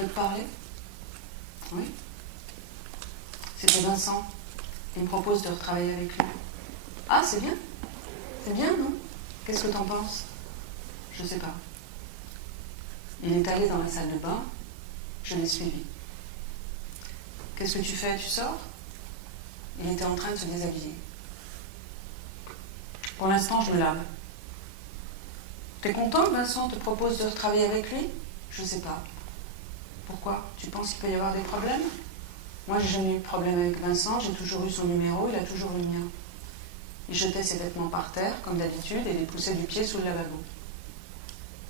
peux te parler? Oui. C'était Vincent. Il me propose de retravailler avec lui. Ah, c'est bien. C'est bien, non? Qu'est-ce que t'en penses? Je sais pas. Il est allé dans la salle de bain. Je l'ai suivi. Qu'est-ce que tu fais? Tu sors? Il était en train de se déshabiller. Pour l'instant, je me lave. T'es content que Vincent te propose de retravailler avec lui? Je sais pas. Pourquoi? Tu penses qu'il peut y avoir des problèmes? Moi, j'ai jamais eu de problème avec Vincent, j'ai toujours eu son numéro, il a toujours eu le mien. Il jetait ses vêtements par terre, comme d'habitude, et les poussait du pied sous le lavabo.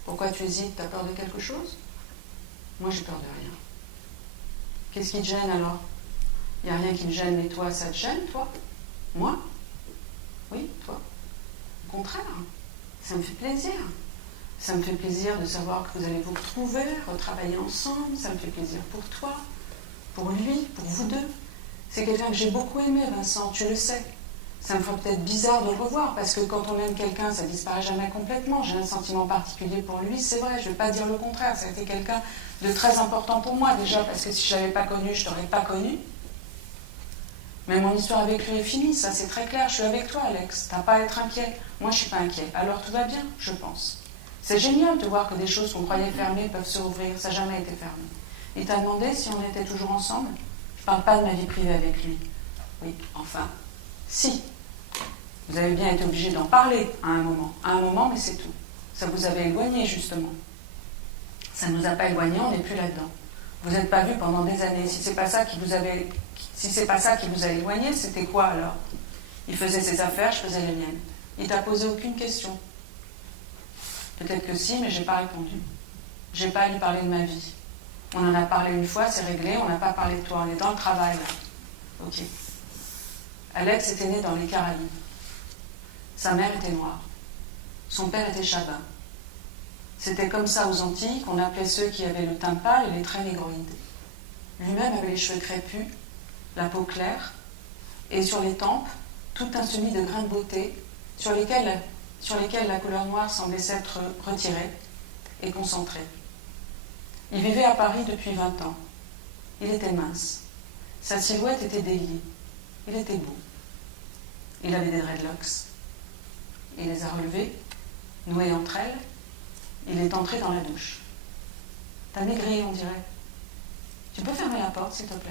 Pourquoi tu hésites? T'as peur de quelque chose? Moi, j'ai peur de rien. Qu'est-ce qui te gêne alors? Il n'y a rien qui me gêne, mais toi, ça te gêne, toi? Moi? Oui, toi? Au contraire, ça me fait plaisir. Ça me fait plaisir de savoir que vous allez vous retrouver, retravailler ensemble. Ça me fait plaisir pour toi, pour lui, pour vous deux. C'est quelqu'un que j'ai beaucoup aimé, Vincent, tu le sais. Ça me ferait peut-être bizarre de le revoir, parce que quand on aime quelqu'un, ça disparaît jamais complètement. J'ai un sentiment particulier pour lui, c'est vrai, je ne vais pas dire le contraire. Ça a été quelqu'un de très important pour moi, déjà, parce que si je ne l'avais pas connu, je ne t'aurais pas connu. Mais mon histoire avec lui est finie, ça c'est très clair. Je suis avec toi, Alex, t'as pas à être inquiet. Moi, je suis pas inquiet. Alors tout va bien, je pense. C'est génial de voir que des choses qu'on croyait fermées peuvent se rouvrir. Ça n'a jamais été fermé. Il t'a demandé si on était toujours ensemble? Je parle pas de ma vie privée avec lui. Oui, enfin, si. Vous avez bien été obligé d'en parler à un moment. À un moment, mais c'est tout. Ça vous avait éloigné, justement. Ça ne nous a pas éloignés, on n'est plus là-dedans. Vous n'êtes pas vus pendant des années. Si c'est pas ça qui vous a éloigné, c'était quoi alors? Il faisait ses affaires, je faisais les miennes. Il t'a posé aucune question. Peut-être que si, mais j'ai pas répondu. J'ai pas à lui parler de ma vie. On en a parlé une fois, c'est réglé, on n'a pas parlé de toi, on est dans le travail. Ok. Alex était né dans les Caraïbes. Sa mère était noire. Son père était chabin. C'était comme ça aux Antilles qu'on appelait ceux qui avaient le teint pâle et les traits négroïdes. Lui-même avait les cheveux crépus, la peau claire, et sur les tempes, tout un semis de grains de beauté sur lesquels la couleur noire semblait s'être retirée et concentrée. Il vivait à Paris depuis 20 ans. Il était mince. Sa silhouette était déliée. Il était beau. Il avait des dreadlocks. Il les a relevés, noués entre elles. Il est entré dans la douche. T'as maigri, on dirait. Tu peux fermer la porte, s'il te plaît?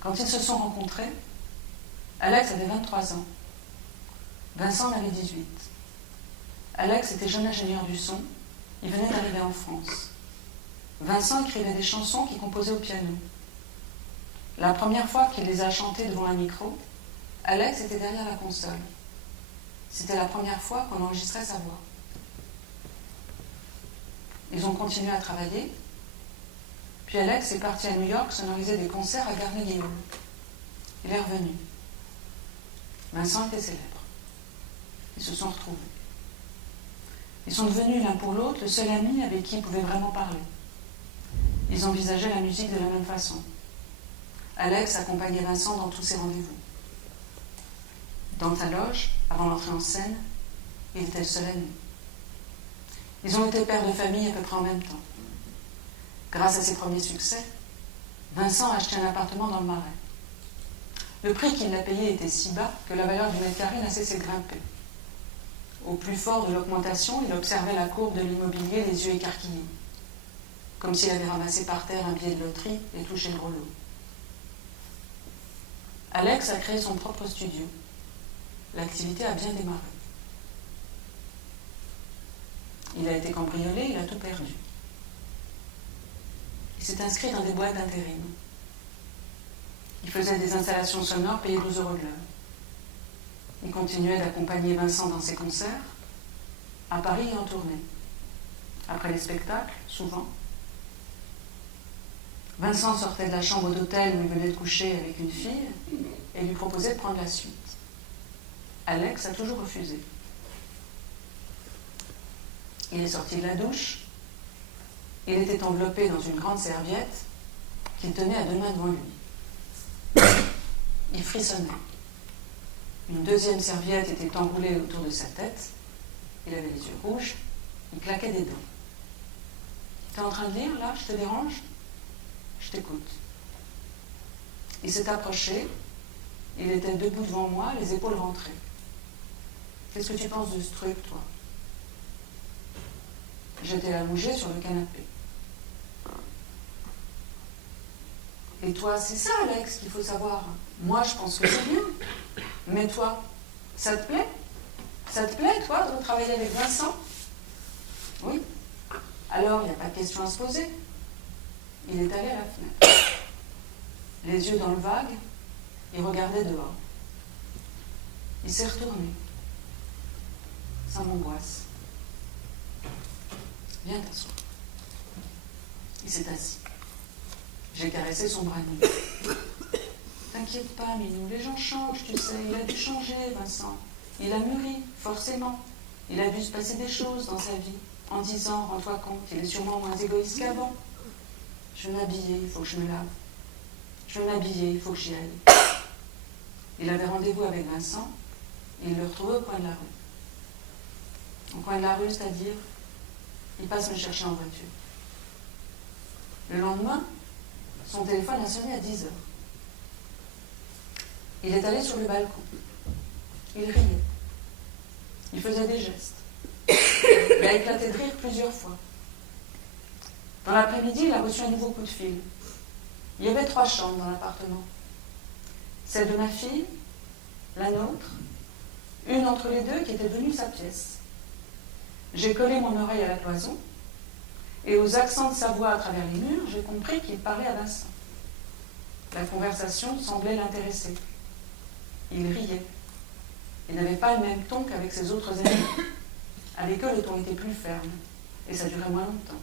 Quand ils se sont rencontrés, Alex avait 23 ans. Vincent en avait 18. Alex était jeune ingénieur du son. Il venait d'arriver en France. Vincent écrivait des chansons qu'il composait au piano. La première fois qu'il les a chantées devant un micro, Alex était derrière la console. C'était la première fois qu'on enregistrait sa voix. Ils ont continué à travailler. Puis Alex est parti à New York sonoriser des concerts à Carnegie Hall. Il est revenu. Vincent était célèbre. Ils se sont retrouvés. Ils sont devenus l'un pour l'autre le seul ami avec qui ils pouvaient vraiment parler. Ils envisageaient la musique de la même façon. Alex accompagnait Vincent dans tous ses rendez-vous. Dans sa loge, avant l'entrée en scène, il était le seul ami. Ils ont été pères de famille à peu près en même temps. Grâce à ses premiers succès, Vincent a acheté un appartement dans le Marais. Le prix qu'il a payé était si bas que la valeur du mètre carré n'a cessé de grimper. Au plus fort de l'augmentation, il observait la courbe de l'immobilier, les yeux écarquillés, comme s'il avait ramassé par terre un billet de loterie et touché le gros lot. Alex a créé son propre studio. L'activité a bien démarré. Il a été cambriolé, il a tout perdu. Il s'est inscrit dans des boîtes d'intérim. Il faisait des installations sonores payées 12 € de l'heure. Il continuait d'accompagner Vincent dans ses concerts, à Paris et en tournée. Après les spectacles, souvent. Vincent sortait de la chambre d'hôtel où il venait de coucher avec une fille et lui proposait de prendre la suite. Alex a toujours refusé. Il est sorti de la douche. Il était enveloppé dans une grande serviette qu'il tenait à deux mains devant lui. Il frissonnait. Une deuxième serviette était enroulée autour de sa tête. Il avait les yeux rouges Il claquait des dents. T'es en train de lire, là? Je te dérange? Je t'écoute. Il s'est approché. Il était debout devant moi, les épaules rentrées. Qu'est-ce que tu penses de ce truc, toi? J'étais allongée sur le canapé. Et toi, c'est ça, Alex, qu'il faut savoir. Moi, je pense que c'est bien. Mais toi, ça te plaît? Ça te plaît, toi, de travailler avec Vincent? Oui. Alors, il n'y a pas de question à se poser. Il est allé à la fenêtre. Les yeux dans le vague, il regardait dehors. Il s'est retourné. Ça m'angoisse. Viens t'asseoir. Il s'est assis. J'ai caressé son bras nu. T'inquiète pas, Minou, les gens changent, tu sais. Il a dû changer, Vincent. Il a mûri, forcément. Il a dû se passer des choses dans sa vie. En 10 ans, rends-toi compte, il est sûrement moins égoïste qu'avant. Je vais m'habiller, il faut que je me lave. Je vais m'habiller, il faut que j'y aille. Il avait rendez-vous avec Vincent, et il le retrouvait au coin de la rue. Au coin de la rue, c'est-à-dire, il passe me chercher en voiture. Le lendemain, son téléphone a sonné à 10 heures. Il est allé sur le balcon. Il riait. Il faisait des gestes. Il a éclaté de rire plusieurs fois. Dans l'après-midi, il a reçu un nouveau coup de fil. Il y avait 3 chambres dans l'appartement. Celle de ma fille, la nôtre, une entre les deux qui était devenue sa pièce. J'ai collé mon oreille à la cloison, et aux accents de sa voix à travers les murs, j'ai compris qu'il parlait à Vincent. La conversation semblait l'intéresser. Il riait. Il n'avait pas le même ton qu'avec ses autres amis. Avec eux, le ton était plus ferme, et ça durait moins longtemps.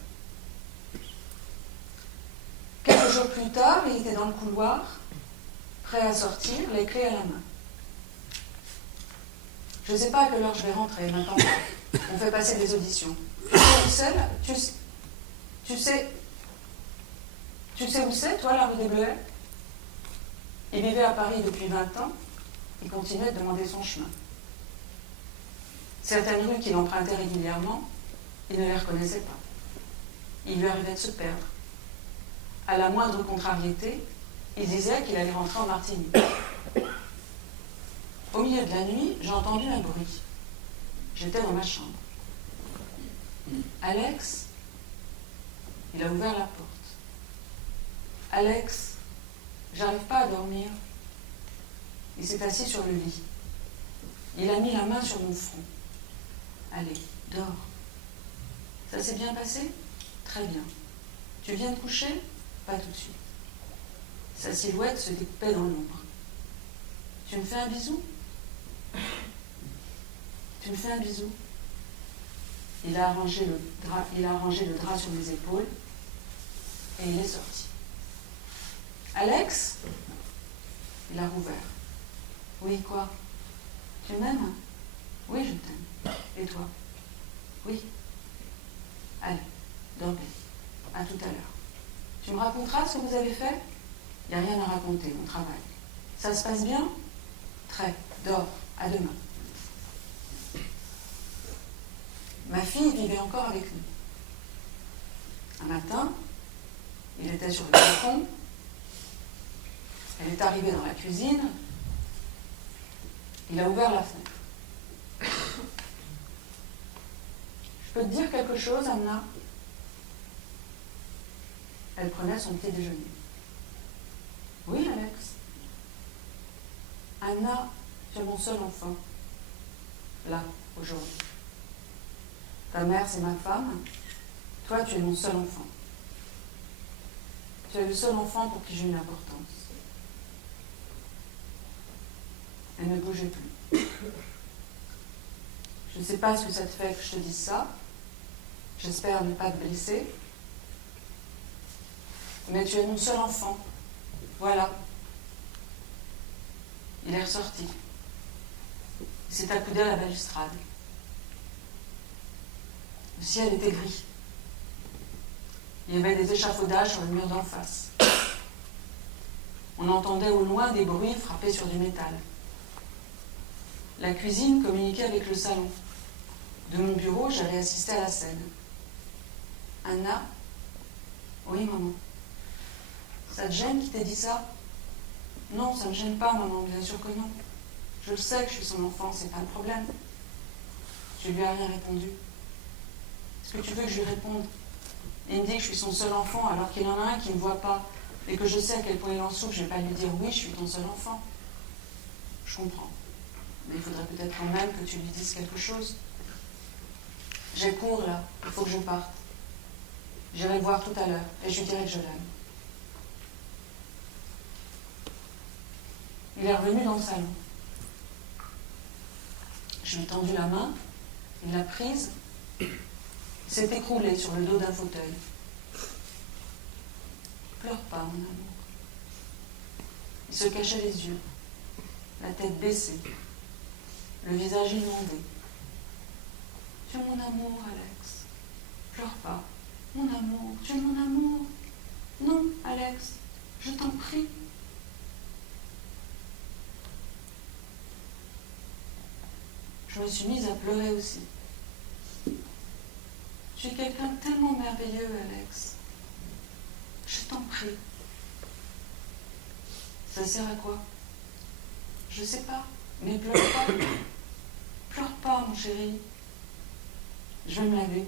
Quelques jours plus tard, il était dans le couloir, prêt à sortir, les clés à la main. Je ne sais pas à quelle heure je vais rentrer, maintenant. On fait passer des auditions. Tu sais où c'est, toi, la rue des Bleuets? Il vivait à Paris depuis 20 ans. Il continuait de demander son chemin. Certaines rues qu'il empruntait régulièrement, il ne les reconnaissait pas. Il lui arrivait de se perdre. À la moindre contrariété, il disait qu'il allait rentrer en Martinique. Au milieu de la nuit, j'ai entendu un bruit. J'étais dans ma chambre. Alex, il a ouvert la porte. Alex, j'arrive pas à dormir. Il s'est assis sur le lit. Il a mis la main sur mon front. Allez, dors. Ça s'est bien passé? Très bien. Tu viens de coucher? Pas tout de suite. Sa silhouette se découpait dans l'ombre. Tu me fais un bisou? Tu me fais un bisou? Il a arrangé le drap sur mes épaules et il est sorti. Alex? Il a rouvert. Oui, quoi? Tu m'aimes? Oui, je t'aime. Et toi? Oui. Allez, dors bien. À tout à l'heure. Tu me raconteras ce que vous avez fait? Il n'y a rien à raconter, on travaille. Ça se passe bien? Très. Dors. À demain. Ma fille vivait encore avec nous. Un matin, il était sur le balcon. Elle est arrivée dans la cuisine. Il a ouvert la fenêtre. Je peux te dire quelque chose, Anna? Elle prenait son petit déjeuner. Oui, Alex. Anna, tu es mon seul enfant. Là, aujourd'hui. Ta mère, c'est ma femme. Toi, tu es mon seul enfant. Tu es le seul enfant pour qui j'ai une importance. Elle ne bougeait plus. Je ne sais pas ce que ça te fait que je te dise ça. J'espère ne pas te blesser. Mais tu es mon seul enfant. Voilà. Il est ressorti. Il s'est accoudé à la balustrade. Le ciel était gris. Il y avait des échafaudages sur le mur d'en face. On entendait au loin des bruits frapper sur du métal. La cuisine communiquait avec le salon. De mon bureau, j'allais assister à la scène. Anna? Oui, maman. Ça te gêne qui t'ait dit ça? Non, ça ne me gêne pas, maman, bien sûr que non. Je le sais que je suis son enfant, c'est pas le problème. Je lui ai rien répondu. Est-ce que tu veux que je lui réponde? Il me dit que je suis son seul enfant alors qu'il y en a un qui ne me voit pas et que je sais à quel point il en souffre. Je ne vais pas lui dire oui, je suis ton seul enfant. Je comprends. Mais il faudrait peut-être quand même que tu lui dises quelque chose. J'ai cours là, il faut que je parte. J'irai le voir tout à l'heure et je lui dirai que je l'aime. Il est revenu dans le salon. Je lui ai tendu la main, il l'a prise, s'est écroulé sur le dos d'un fauteuil. Pleure pas, mon amour. Il se cachait les yeux, la tête baissée, le visage inondé. Tu es mon amour, Alex. Pleure pas. Mon amour, tu es mon amour. Non, Alex, je t'en prie. Je me suis mise à pleurer aussi. Tu es quelqu'un de tellement merveilleux, Alex. Je t'en prie. Ça sert à quoi? Je sais pas, mais pleure pas. Pleure pas, mon chéri. Je vais me laver.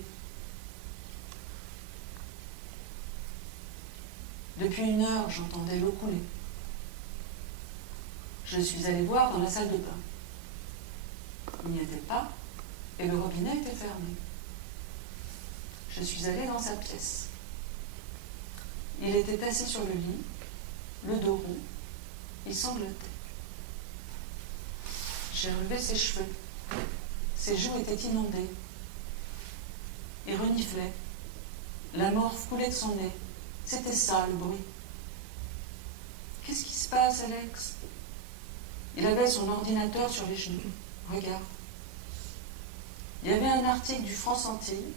Depuis 1 heure, j'entendais l'eau couler. Je suis allée voir dans la salle de bain. Il n'y était pas et le robinet était fermé. Je suis allée dans sa pièce. Il était assis sur le lit, le dos rond, il sanglotait. J'ai relevé ses cheveux. Ses joues étaient inondées. Il reniflait. La morve coulait de son nez. C'était ça, le bruit. Qu'est-ce qui se passe, Alex? Il avait son ordinateur sur les genoux. Regarde. Il y avait un article du France-Antilles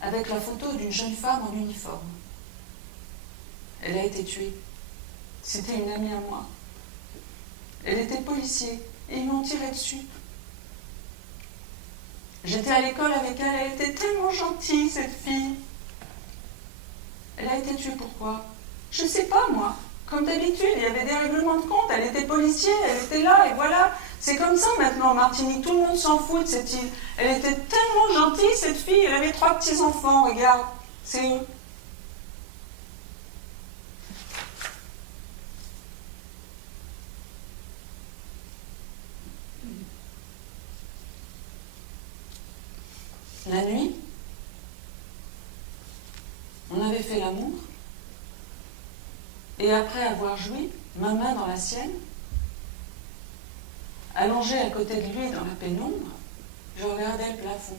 avec la photo d'une jeune femme en uniforme. Elle a été tuée. C'était une amie à moi. Elle était policier et ils m'ont tiré dessus. J'étais à l'école avec elle, elle était tellement gentille, cette fille. Elle a été tuée pourquoi? Je sais pas, moi. Comme d'habitude, il y avait des règlements de compte, elle était policier, elle était là, et voilà. C'est comme ça maintenant en Martinique, tout le monde s'en fout de cette île. Elle était tellement gentille, cette fille, elle avait 3 petits-enfants, regarde, c'est eux. La nuit, on avait fait l'amour, et après avoir joui, ma main dans la sienne, allongée à côté de lui dans la pénombre, je regardais le plafond.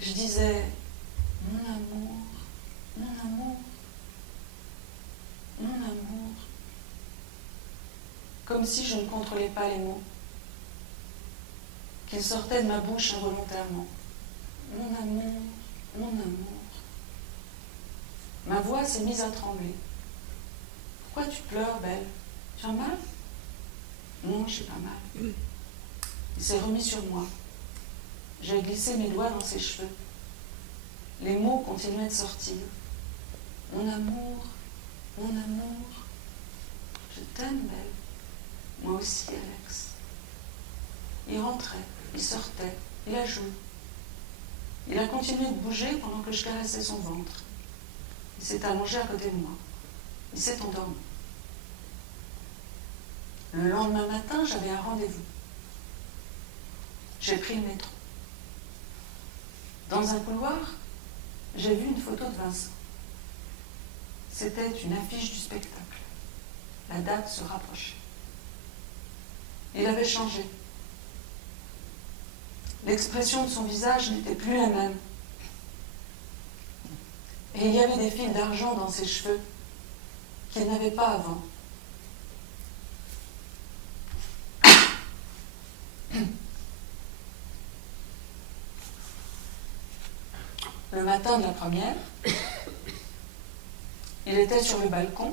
Je disais, mon amour, mon amour, mon amour, comme si je ne contrôlais pas les mots, qu'ils sortaient de ma bouche involontairement. Mon amour, mon amour. Ma voix s'est mise à trembler. Pourquoi tu pleures, Belle? Tu as mal? Non, j'ai pas mal. Il s'est remis sur moi. J'ai glissé mes doigts dans ses cheveux. Les mots continuaient de sortir. Mon amour, mon amour. Je t'aime, Belle. Moi aussi, Alex. Il rentrait, il sortait, il a joué. Il a continué de bouger pendant que je caressais son ventre. Il s'est allongé à côté de moi. Il s'est endormi. Le lendemain matin, j'avais un rendez-vous. J'ai pris le métro. Dans un couloir, j'ai vu une photo de Vincent. C'était une affiche du spectacle. La date se rapprochait. Il avait changé. L'expression de son visage n'était plus la même. Et il y avait des fils d'argent dans ses cheveux qu'il n'avait pas avant. Le matin de la première, il était sur le balcon,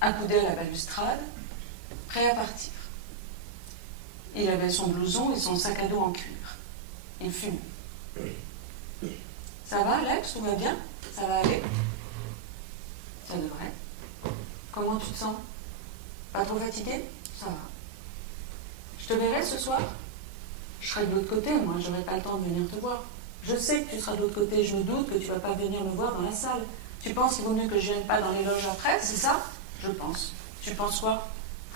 accoudé à la balustrade, prêt à partir. Il avait son blouson et son sac à dos en cuir. Il fume. Ça va, Alex? Tout va bien? Ça va aller? Ça devrait. Comment tu te sens? Pas trop fatigué? Ça va. Je te verrai ce soir? Je serai de l'autre côté, moi, j'aurai pas le temps de venir te voir. Je sais que tu seras de l'autre côté, je me doute que tu vas pas venir me voir dans la salle. Tu penses qu'il vaut mieux que je vienne pas dans les loges après, c'est ça? Je pense. Tu penses quoi?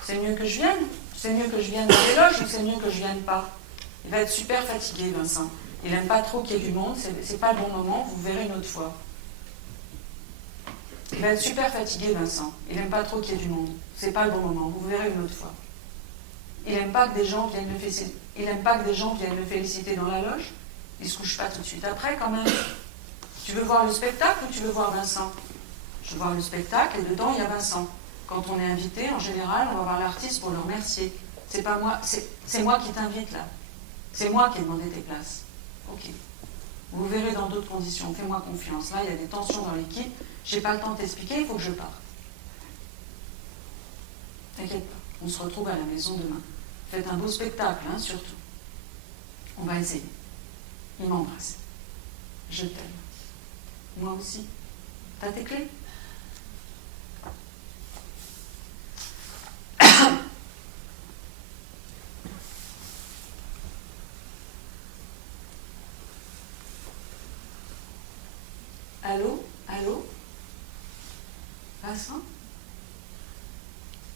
C'est mieux que je vienne? C'est mieux que je vienne dans les loges ou c'est mieux que je vienne pas? Il va être super fatigué, Vincent. Il aime pas trop qu'il y ait du monde, c'est pas le bon moment, vous verrez une autre fois. Il va être super fatigué, Vincent. Il aime pas trop qu'il y ait du monde. C'est pas le bon moment, vous verrez une autre fois. Il aime pas que des gens viennent le féliciter. Il aime pas que des gens viennent le féliciter dans la loge. Il se couche pas tout de suite après, quand même. Tu veux voir le spectacle ou tu veux voir Vincent? Je veux voir le spectacle et dedans, il y a Vincent. Quand on est invité, en général, on va voir l'artiste pour le remercier. C'est pas moi, c'est moi qui t'invite, là. C'est moi qui ai demandé tes places. Ok. Vous verrez dans d'autres conditions. Fais-moi confiance. Là, il y a des tensions dans l'équipe. J'ai pas le temps de t'expliquer, il faut que je parte. T'inquiète pas. On se retrouve à la maison demain. Faites un beau spectacle, hein, surtout. On va essayer. Il m'embrasse. Je t'aime. Moi aussi. T'as tes clés? Allô? Allô? Vincent?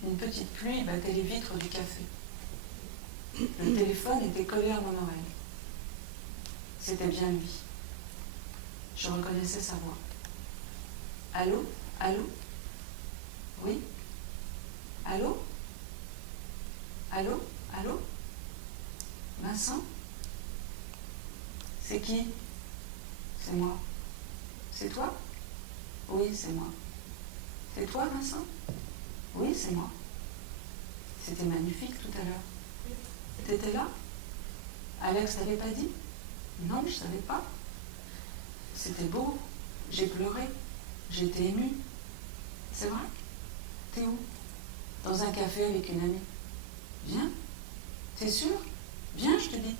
Une petite pluie battait les vitres du café. Le téléphone était collé à mon oreille. C'était bien lui. Je reconnaissais sa voix. Allô? Allô? Oui? Allô? Allô? Allô? Vincent? C'est qui? C'est moi. C'est toi? Oui, c'est moi. C'est toi, Vincent? Oui, c'est moi. C'était magnifique tout à l'heure. T'étais là? Alex t'avait pas dit? Non, je savais pas. C'était beau. J'ai pleuré. J'ai été émue. C'est vrai? T'es où? Dans un café avec une amie. Viens. T'es sûr? Viens, je te dis.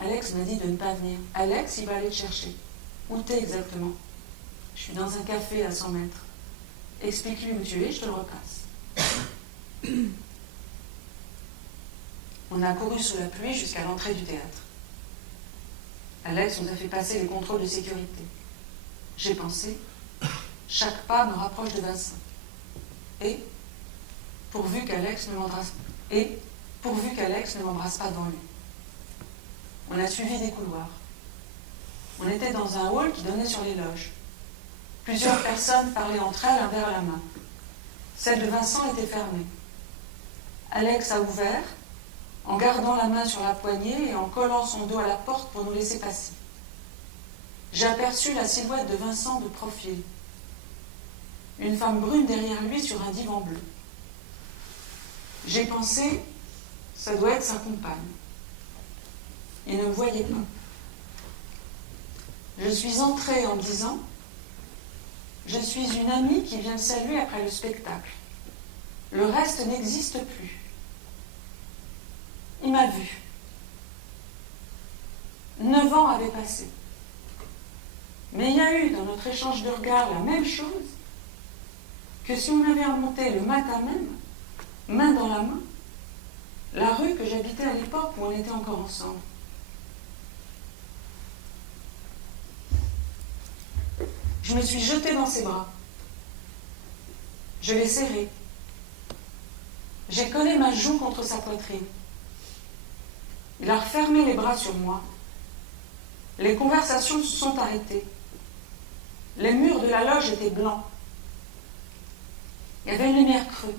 Alex m'a dit de ne pas venir. Alex, il va aller te chercher. Où t'es exactement? Je suis dans un café à 100 mètres. Explique-lui où tu es, je te le repasse. On a couru sous la pluie jusqu'à l'entrée du théâtre. Alex nous a fait passer les contrôles de sécurité. J'ai pensé, chaque pas me rapproche de Vincent. Et, pourvu qu'Alex ne m'embrasse pas devant lui. On a suivi des couloirs. On était dans un hall qui donnait sur les loges. Plusieurs personnes parlaient entre elles un verre à la main. Celle de Vincent était fermée. Alex a ouvert, en gardant la main sur la poignée et en collant son dos à la porte pour nous laisser passer. J'ai aperçu la silhouette de Vincent de profil. Une femme brune derrière lui sur un divan bleu. J'ai pensé, ça doit être sa compagne. Il ne me voyait pas. Je suis entrée en me disant, je suis une amie qui vient le saluer après le spectacle. Le reste n'existe plus. Il m'a vue. 9 ans avaient passé. Mais il y a eu dans notre échange de regards la même chose que si on avait remonté le matin même, main dans la main, la rue que j'habitais à l'époque où on était encore ensemble. Je me suis jetée dans ses bras. Je l'ai serré. J'ai collé ma joue contre sa poitrine. Il a refermé les bras sur moi. Les conversations se sont arrêtées. Les murs de la loge étaient blancs. Il y avait une lumière crue.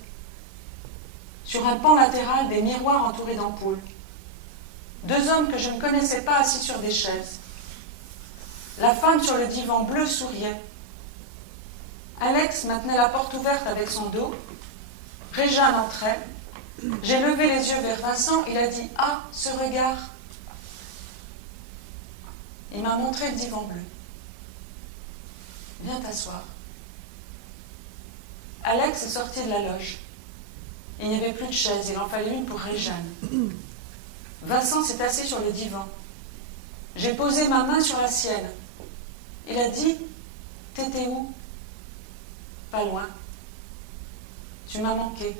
Sur un pan latéral, des miroirs entourés d'ampoules. 2 hommes que je ne connaissais pas assis sur des chaises. La femme sur le divan bleu souriait. Alex maintenait la porte ouverte avec son dos. Réjeanne entrait. J'ai levé les yeux vers Vincent. Il a dit « Ah, ce regard !» Il m'a montré le divan bleu. « Viens t'asseoir. » Alex est sorti de la loge. Il n'y avait plus de chaise, il en fallait une pour Réjeanne. Vincent s'est assis sur le divan. J'ai posé ma main sur la sienne. Il a dit « T'étais où ?»« Pas loin. Tu m'as manqué. »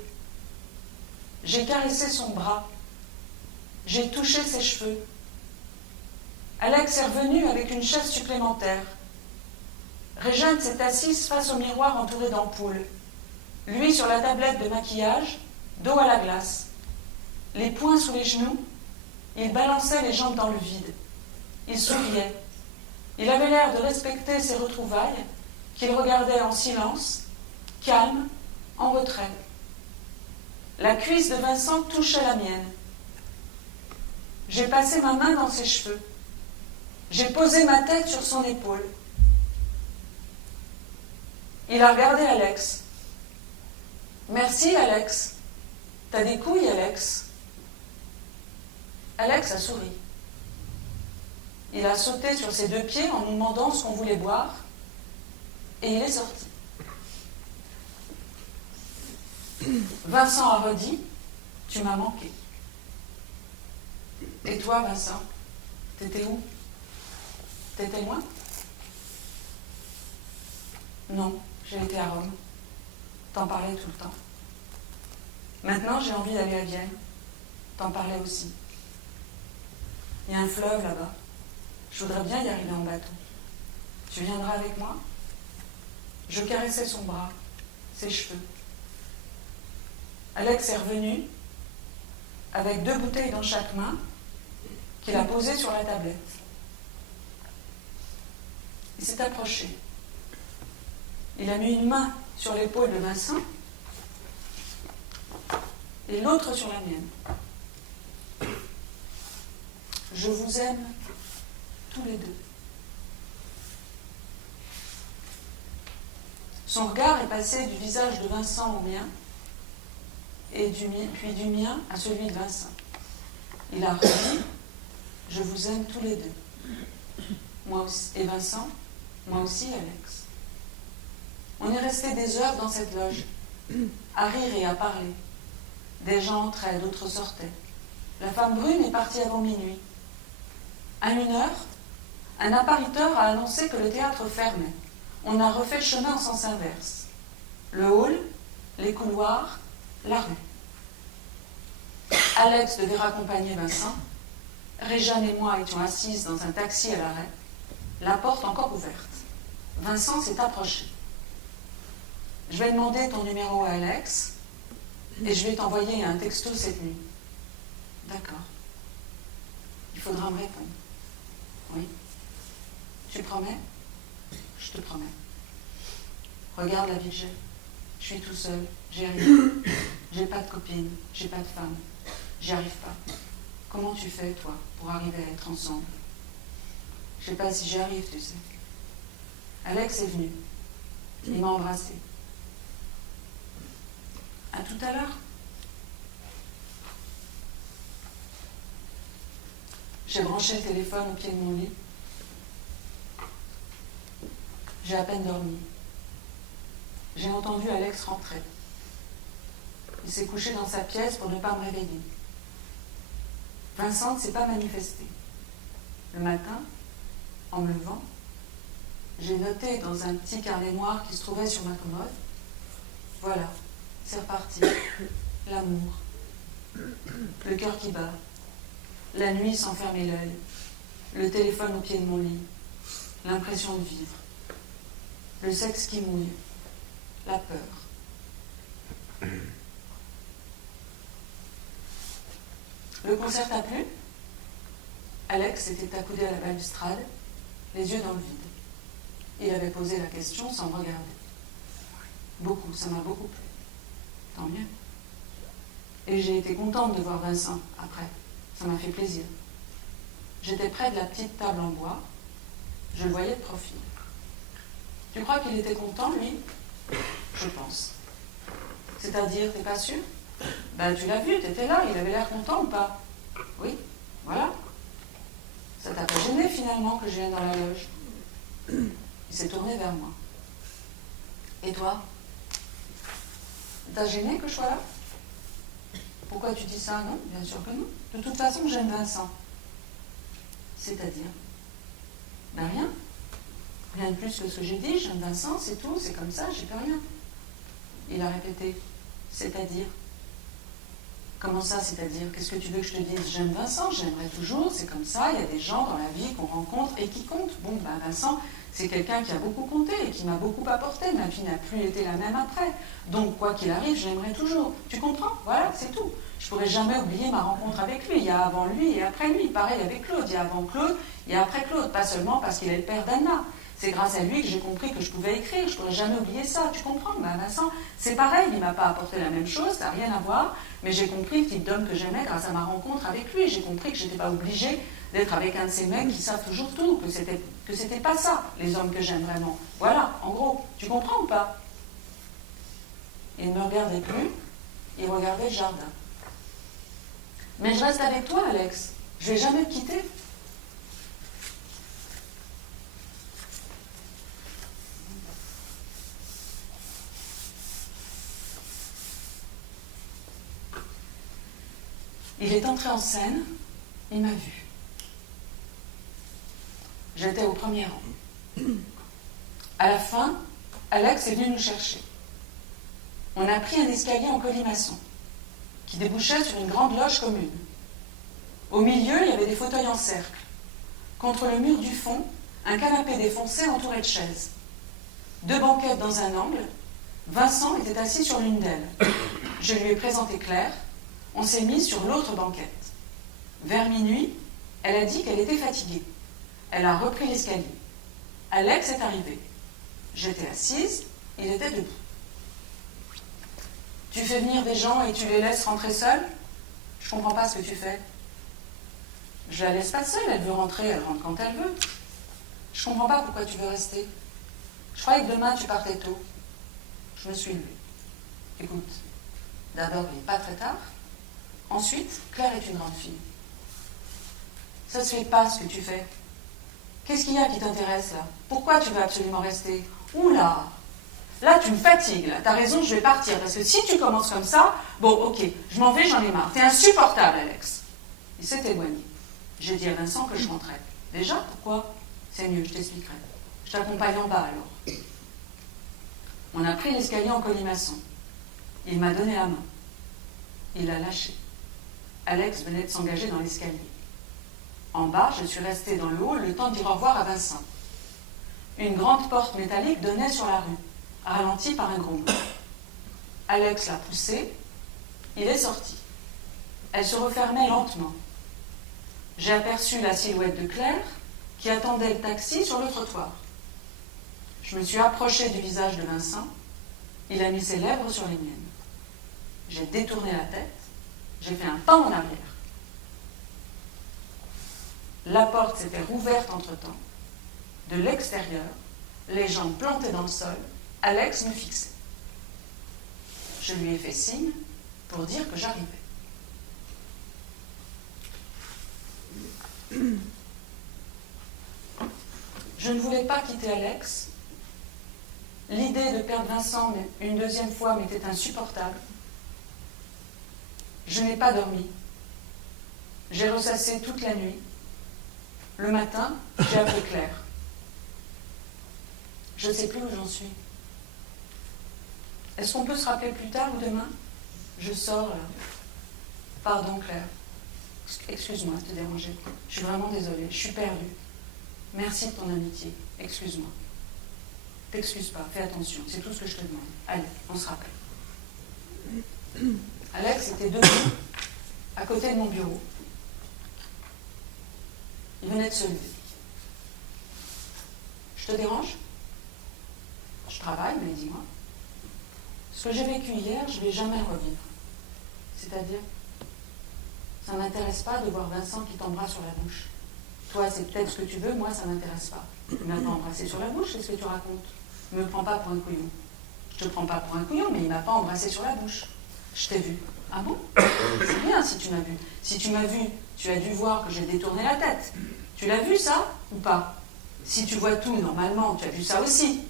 J'ai caressé son bras. J'ai touché ses cheveux. Alex est revenu avec une chaise supplémentaire. Réjeanne s'est assise face au miroir entouré d'ampoules. Lui sur la tablette de maquillage, dos à la glace. Les poings sous les genoux, il balançait les jambes dans le vide. Il souriait. Il avait l'air de respecter ses retrouvailles, qu'il regardait en silence, calme, en retrait. La cuisse de Vincent touchait la mienne. J'ai passé ma main dans ses cheveux. J'ai posé ma tête sur son épaule. Il a regardé Alex. « Merci, Alex. T'as des couilles, Alex. » Alex a souri. Il a sauté sur ses deux pieds en nous demandant ce qu'on voulait boire, et il est sorti. Vincent a redit « Tu m'as manqué. » Et toi, Vincent, t'étais où? T'étais loin? Non, j'ai été à Rome. T'en parlais tout le temps. Maintenant, j'ai envie d'aller à Vienne. T'en parlais aussi. Il y a un fleuve là-bas. Je voudrais bien y arriver en bateau. Tu viendras avec moi? Je caressais son bras, ses cheveux. Alex est revenu avec 2 bouteilles dans chaque main qu'il a posées sur la tablette. Il s'est approché. Il a mis une main sur l'épaule de Vincent et l'autre sur la mienne. Je vous aime tous les deux. Son regard est passé du visage de Vincent au mien, et puis du mien à celui de Vincent. Il a redit « Je vous aime tous les deux. Moi aussi, et Vincent, moi aussi, Alex. » On est resté des heures dans cette loge, à rire et à parler. Des gens entraient, d'autres sortaient. La femme brune est partie avant minuit. À 1h, un appariteur a annoncé que le théâtre fermait. On a refait chemin en sens inverse. Le hall, les couloirs, la rue. Alex devait raccompagner Vincent. Réjeanne et moi étions assises dans un taxi à l'arrêt, la porte encore ouverte. Vincent s'est approché. « Je vais demander ton numéro à Alex et je vais t'envoyer un texto cette nuit. » « D'accord. Il faudra me répondre. » « Oui. » « Tu promets ? » ?»« Je te promets. Regarde la vie que j'ai. Je suis tout seul, j'ai rien. J'ai pas de copine, j'ai pas de femme. J'y arrive pas. Comment tu fais, toi, pour arriver à être ensemble? Je sais pas si j'y arrive, tu sais. Alex est venu. Il m'a embrassé. À tout à l'heure. J'ai branché le téléphone au pied de mon lit. J'ai à peine dormi. J'ai entendu Alex rentrer. Il s'est couché dans sa pièce pour ne pas me réveiller. Vincent ne s'est pas manifesté. Le matin, en me levant, j'ai noté dans un petit carnet noir qui se trouvait sur ma commode. Voilà, c'est reparti. L'amour. Le cœur qui bat. La nuit sans fermer l'œil. Le téléphone au pied de mon lit. L'impression de vivre. Le sexe qui mouille. La peur. Le concert t'a plu? Alex était accoudé à la balustrade, les yeux dans le vide. Il avait posé la question sans me regarder. Beaucoup, ça m'a beaucoup plu. Tant mieux. Et j'ai été contente de voir Vincent après. Ça m'a fait plaisir. J'étais près de la petite table en bois. Je le voyais de profil. Tu crois qu'il était content, lui? Je pense. C'est-à-dire, t'es pas sûr? Ben, tu l'as vu, t'étais là, il avait l'air content ou pas? Oui, voilà. Ça t'a pas gêné, finalement, que je vienne dans la loge? Il s'est tourné vers moi. Et toi? T'as gêné que je sois là? Pourquoi tu dis ça? Non, bien sûr que non. De toute façon, j'aime Vincent. C'est-à-dire? Ben rien. Rien de plus que ce que j'ai dit, j'aime Vincent, c'est tout, c'est comme ça, j'ai plus rien. Il a répété. C'est-à-dire? Comment ça, c'est-à-dire? Qu'est-ce que tu veux que je te dise? J'aime Vincent, j'aimerais toujours, c'est comme ça, il y a des gens dans la vie qu'on rencontre et qui comptent. Bon, ben Vincent, c'est quelqu'un qui a beaucoup compté et qui m'a beaucoup apporté. Ma vie n'a plus été la même après. Donc, quoi qu'il arrive, je l'aimerai toujours. Tu comprends? Voilà, c'est tout. Je ne pourrai jamais oublier ma rencontre avec lui. Il y a avant lui et après lui. Pareil avec Claude. Il y a avant Claude, il y a après Claude. Pas seulement parce qu'il est le père d'Anna. C'est grâce à lui que j'ai compris que je pouvais écrire. Je ne pourrais jamais oublier ça. Tu comprends? Ben, Vincent, c'est pareil. Il ne m'a pas apporté la même chose. Ça n'a rien à voir. Mais j'ai compris le type d'homme que j'aimais grâce à ma rencontre avec lui. J'ai compris que je n'étais pas obligée d'être avec un de ces mecs qui savent toujours tout. Que c'était pas ça, les hommes que j'aime vraiment. Voilà, en gros. Tu comprends ou pas? Il ne me regardait plus. Il regardait le jardin. Mais je reste avec toi, Alex. Je ne vais jamais te quitter. Il est entré en scène, il m'a vu. J'étais au premier rang. À la fin, Alex est venu nous chercher. On a pris un escalier en colimaçon qui débouchait sur une grande loge commune. Au milieu, il y avait des fauteuils en cercle. Contre le mur du fond, un canapé défoncé entouré de chaises. 2 banquettes dans un angle. Vincent était assis sur l'une d'elles. Je lui ai présenté Claire. On s'est mis sur l'autre banquette. Vers minuit, elle a dit qu'elle était fatiguée. Elle a repris l'escalier. Alex est arrivé. J'étais assise, il était debout. Tu fais venir des gens et tu les laisses rentrer seuls? Je comprends pas ce que tu fais. Je la laisse pas seule, elle veut rentrer, elle rentre quand elle veut. Je comprends pas pourquoi tu veux rester. Je croyais que demain tu partais tôt. Je me suis levée. Écoute, d'abord il n'est pas très tard. Ensuite, Claire est une grande fille. Ça se fait pas ce que tu fais. Qu'est-ce qu'il y a qui t'intéresse là? Pourquoi tu veux absolument rester? Oula! Là, tu me fatigues, là. T'as raison, je vais partir. Parce que si tu commences comme ça, bon, ok, je m'en vais, j'en ai marre. T'es insupportable, Alex. Il s'est éloigné. J'ai dit à Vincent que je rentrais. Déjà? Pourquoi? C'est mieux, je t'expliquerai. Je t'accompagne en bas, alors. On a pris l'escalier en colimaçon. Il m'a donné la main. Il l'a lâché. Alex venait de s'engager dans l'escalier. En bas, je suis restée dans le hall le temps de dire au revoir à Vincent. Une grande porte métallique donnait sur la rue, ralentie par un gros mur. Alex l'a poussée, il est sorti. Elle se refermait lentement. J'ai aperçu la silhouette de Claire qui attendait le taxi sur le trottoir. Je me suis approchée du visage de Vincent. Il a mis ses lèvres sur les miennes. J'ai détourné la tête. J'ai fait un pas en arrière. La porte s'était rouverte entre-temps. De l'extérieur, les jambes plantées dans le sol, Alex me fixait. Je lui ai fait signe pour dire que j'arrivais. Je ne voulais pas quitter Alex. L'idée de perdre Vincent une deuxième fois m'était insupportable. Je n'ai pas dormi. J'ai ressassé toute la nuit. Le matin, j'ai appelé Claire. Je ne sais plus où j'en suis. Est-ce qu'on peut se rappeler plus tard ou demain? Je sors là. Pardon Claire. Excuse-moi de te déranger. Je suis vraiment désolée. Je suis perdue. Merci de ton amitié. Excuse-moi. T'excuse pas. Fais attention. C'est tout ce que je te demande. Allez, on se rappelle. Alex était debout, à côté de mon bureau. Il venait de se lever. Je te dérange? Je travaille, mais dis-moi. Ce que j'ai vécu hier, je ne vais jamais revivre. C'est-à-dire, ça ne m'intéresse pas de voir Vincent qui t'embrasse sur la bouche. Toi, c'est peut-être ce que tu veux, moi, ça ne m'intéresse pas. Il ne m'a pas embrassé sur la bouche, c'est ce que tu racontes. Ne me prends pas pour un couillon. Je te prends pas pour un couillon, mais il ne m'a pas embrassé sur la bouche. Je t'ai vu. Ah bon? C'est bien si tu m'as vu. Si tu m'as vu, tu as dû voir que j'ai détourné la tête. Tu l'as vu ça ou pas? Si tu vois tout normalement, tu as vu ça aussi.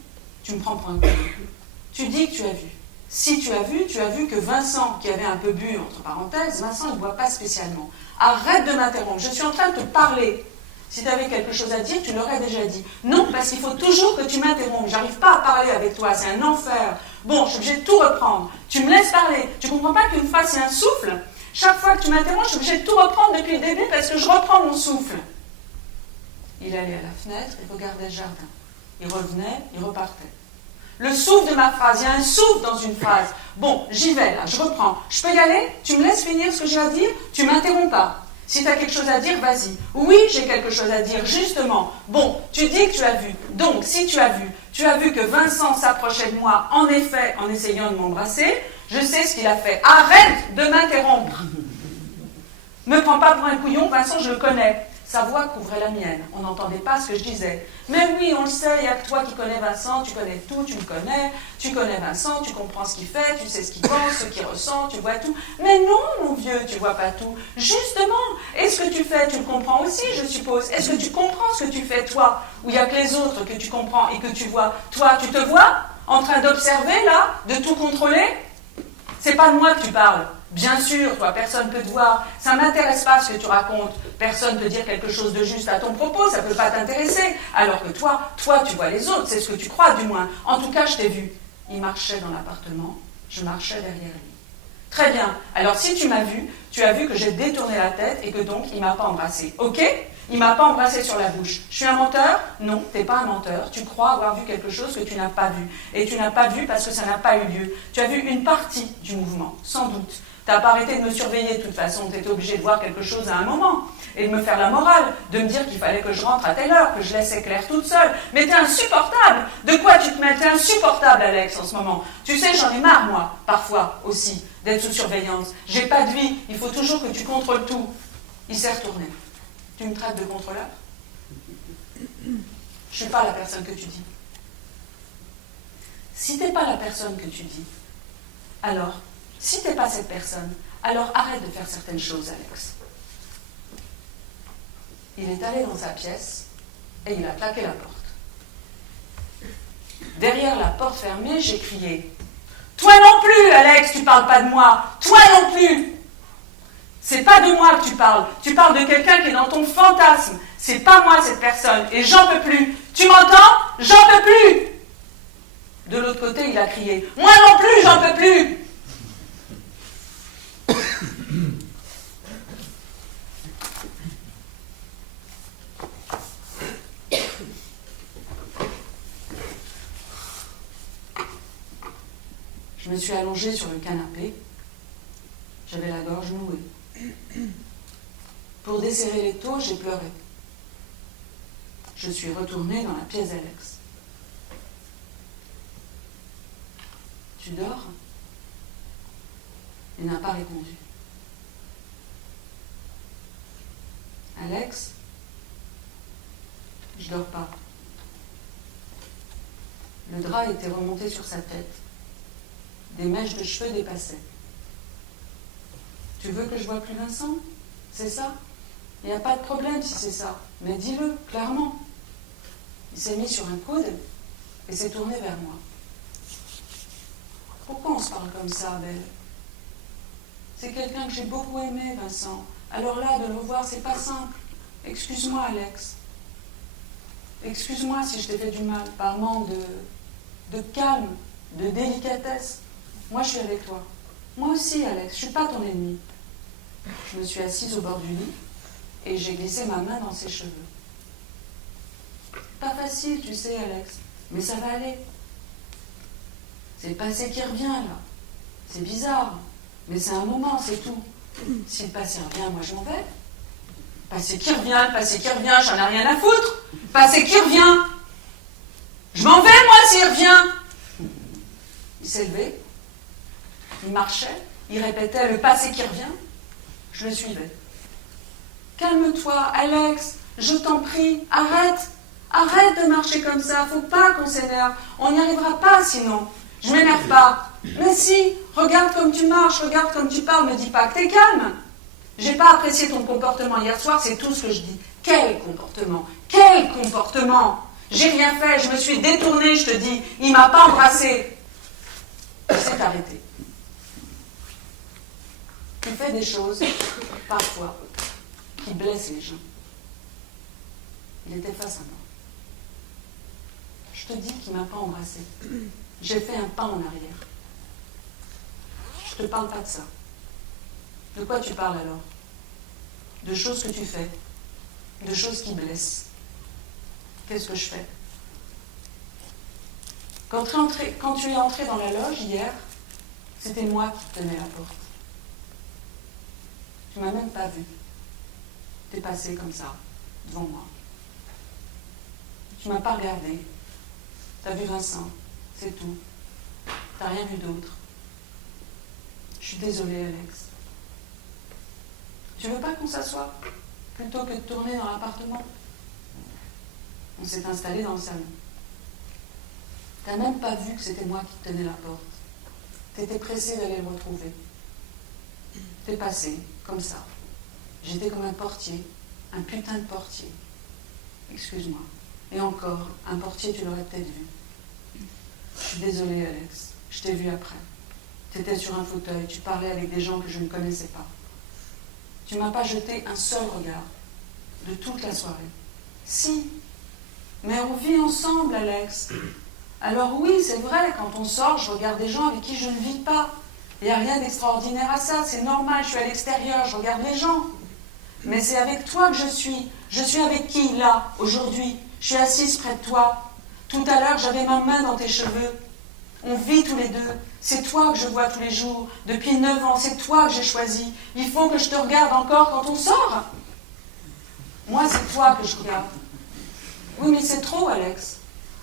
Tu me prends pour un couillon. Tu dis que tu as vu. Si tu as vu que Vincent, qui avait un peu bu, entre parenthèses, Vincent ne boit pas spécialement. Arrête de m'interrompre, je suis en train de te parler. Si tu avais quelque chose à dire, tu l'aurais déjà dit. Non, parce qu'il faut toujours que tu m'interrompes. J'arrive pas à parler avec toi, c'est un enfer. Bon, je suis obligée de tout reprendre. Tu me laisses parler. Tu comprends pas qu'une phrase, c'est un souffle? Chaque fois que tu m'interromps, je suis obligée de tout reprendre depuis le début parce que je reprends mon souffle. Il allait à la fenêtre, il regardait le jardin. Il revenait, il repartait. Le souffle de ma phrase, il y a un souffle dans une phrase. Bon, j'y vais là, je reprends. Je peux y aller? Tu me laisses finir ce que j'ai à dire? Tu m'interromps pas. Si tu as quelque chose à dire, vas-y. Oui, j'ai quelque chose à dire, justement. Bon, tu dis que tu as vu. Donc, si tu as vu que Vincent s'approchait de moi, en effet, en essayant de m'embrasser, je sais ce qu'il a fait. Arrête de m'interrompre. Me prends pas pour un couillon, Vincent, je le connais. Sa voix couvrait la mienne. On n'entendait pas ce que je disais. Mais oui, on le sait, il n'y a que toi qui connais Vincent, tu connais tout, tu me connais, tu connais Vincent, tu comprends ce qu'il fait, tu sais ce qu'il pense, ce qu'il ressent, tu vois tout. Mais non, mon vieux, tu vois pas tout. Justement, est-ce que tu fais, tu le comprends aussi, je suppose. Est-ce que tu comprends ce que tu fais, toi, où il n'y a que les autres que tu comprends et que tu vois. Toi, tu te vois en train d'observer, là, de tout contrôler? C'est pas de moi que tu parles. Bien sûr, toi, personne ne peut te voir. Ça ne m'intéresse pas ce que tu racontes. Personne ne peut dire quelque chose de juste à ton propos, ça ne peut pas t'intéresser. Alors que toi, tu vois les autres, c'est ce que tu crois du moins. En tout cas, je t'ai vu. Il marchait dans l'appartement, je marchais derrière lui. Très bien. Alors si tu m'as vu, tu as vu que j'ai détourné la tête et que donc il ne m'a pas embrassé. Ok? Il ne m'a pas embrassé sur la bouche. Je suis un menteur? Non, tu n'es pas un menteur. Tu crois avoir vu quelque chose que tu n'as pas vu. Et tu n'as pas vu parce que ça n'a pas eu lieu. Tu as vu une partie du mouvement, sans doute. Tu n'as pas arrêté de me surveiller de toute façon. Tu étais obligé de voir quelque chose à un moment. Et de me faire la morale, de me dire qu'il fallait que je rentre à telle heure, que je laissais Claire toute seule. Mais t'es insupportable! De quoi tu te mets? T'es insupportable, Alex, en ce moment. Tu sais, j'en ai marre, moi, parfois, aussi, d'être sous surveillance. J'ai pas de vie, il faut toujours que tu contrôles tout. Il s'est retourné. Tu me traites de contrôleur? Je suis pas la personne que tu dis. Si t'es pas la personne que tu dis, alors, si t'es pas cette personne, alors arrête de faire certaines choses, Alex. Il est allé dans sa pièce et il a claqué la porte. Derrière la porte fermée, j'ai crié « Toi non plus, Alex, tu parles pas de moi! Toi non plus! C'est pas de moi que tu parles de quelqu'un qui est dans ton fantasme. C'est pas moi cette personne et j'en peux plus. Tu m'entends? J'en peux plus! » De l'autre côté, il a crié « Moi non plus, j'en peux plus! » Je me suis allongée sur le canapé. J'avais la gorge nouée. Pour desserrer les taux, j'ai pleuré. Je suis retournée dans la pièce d'Alex. Tu dors? Il n'a pas répondu. Alex, je dors pas. Le drap était remonté sur sa tête. Des mèches de cheveux dépassaient. Tu veux que je voie plus Vincent? C'est ça? Il n'y a pas de problème si c'est ça. Mais dis-le, clairement. Il s'est mis sur un coude et s'est tourné vers moi. Pourquoi on se parle comme ça, Belle? C'est quelqu'un que j'ai beaucoup aimé, Vincent. Alors là, de le revoir, c'est pas simple. Excuse-moi, Alex. Excuse-moi si je t'ai fait du mal, par manque de calme, de délicatesse. Moi, je suis avec toi. Moi aussi, Alex, je suis pas ton ennemi. Je me suis assise au bord du lit et j'ai glissé ma main dans ses cheveux. Pas facile, tu sais, Alex, mais ça va aller. C'est le passé qui revient, là. C'est bizarre, mais c'est un moment, c'est tout. Si le passé revient, moi, je m'en vais. Le passé qui revient, j'en ai rien à foutre. Le passé qui revient. Je m'en vais, moi, s'il revient. Il s'est levé. Il marchait, il répétait le passé qui revient. Je le suivais. Calme-toi, Alex, je t'en prie, arrête. Arrête de marcher comme ça, faut pas qu'on s'énerve. On n'y arrivera pas sinon. Je m'énerve pas. Mais si, regarde comme tu marches, regarde comme tu parles, me dis pas que t'es calme. J'ai pas apprécié ton comportement hier soir, c'est tout ce que je dis. Quel comportement? Quel comportement? J'ai rien fait, je me suis détournée, je te dis. Il m'a pas embrassé. Tu sais t'arrêter. Tu fais des choses, parfois, qui blessent les gens. Il était face à moi. Je te dis qu'il ne m'a pas embrassé. J'ai fait un pas en arrière. Je ne te parle pas de ça. De quoi tu parles alors? De choses que tu fais, de choses qui blessent. Qu'est-ce que je fais? Quand tu es entré dans la loge hier, c'était moi qui tenais la porte. Tu ne m'as même pas vu. Tu es passé comme ça, devant moi. Tu ne m'as pas regardé. Tu as vu Vincent, c'est tout. Tu n'as rien vu d'autre. Je suis désolée, Alex. Tu veux pas qu'on s'assoie plutôt que de tourner dans l'appartement? On s'est installé dans le salon. T'as même pas vu que c'était moi qui tenais la porte. T'étais pressé d'aller le retrouver. T'es passé, comme ça. J'étais comme un portier, un putain de portier. Excuse-moi. Et encore, un portier, tu l'aurais peut-être vu. Je suis désolée, Alex. Je t'ai vu après. T'étais sur un fauteuil, tu parlais avec des gens que je ne connaissais pas. Tu m'as pas jeté un seul regard de toute la soirée. Si, mais on vit ensemble, Alex. Alors oui, c'est vrai, quand on sort, je regarde des gens avec qui je ne vis pas. Il n'y a rien d'extraordinaire à ça, c'est normal, je suis à l'extérieur, je regarde les gens. Mais c'est avec toi que je suis. Je suis avec qui, là, aujourd'hui? Je suis assise près de toi. Tout à l'heure, j'avais ma main dans tes cheveux. On vit tous les deux. C'est toi que je vois tous les jours. Depuis 9 ans, c'est toi que j'ai choisi. Il faut que je te regarde encore quand on sort. Moi, c'est toi que je regarde. Oui, mais c'est trop, Alex.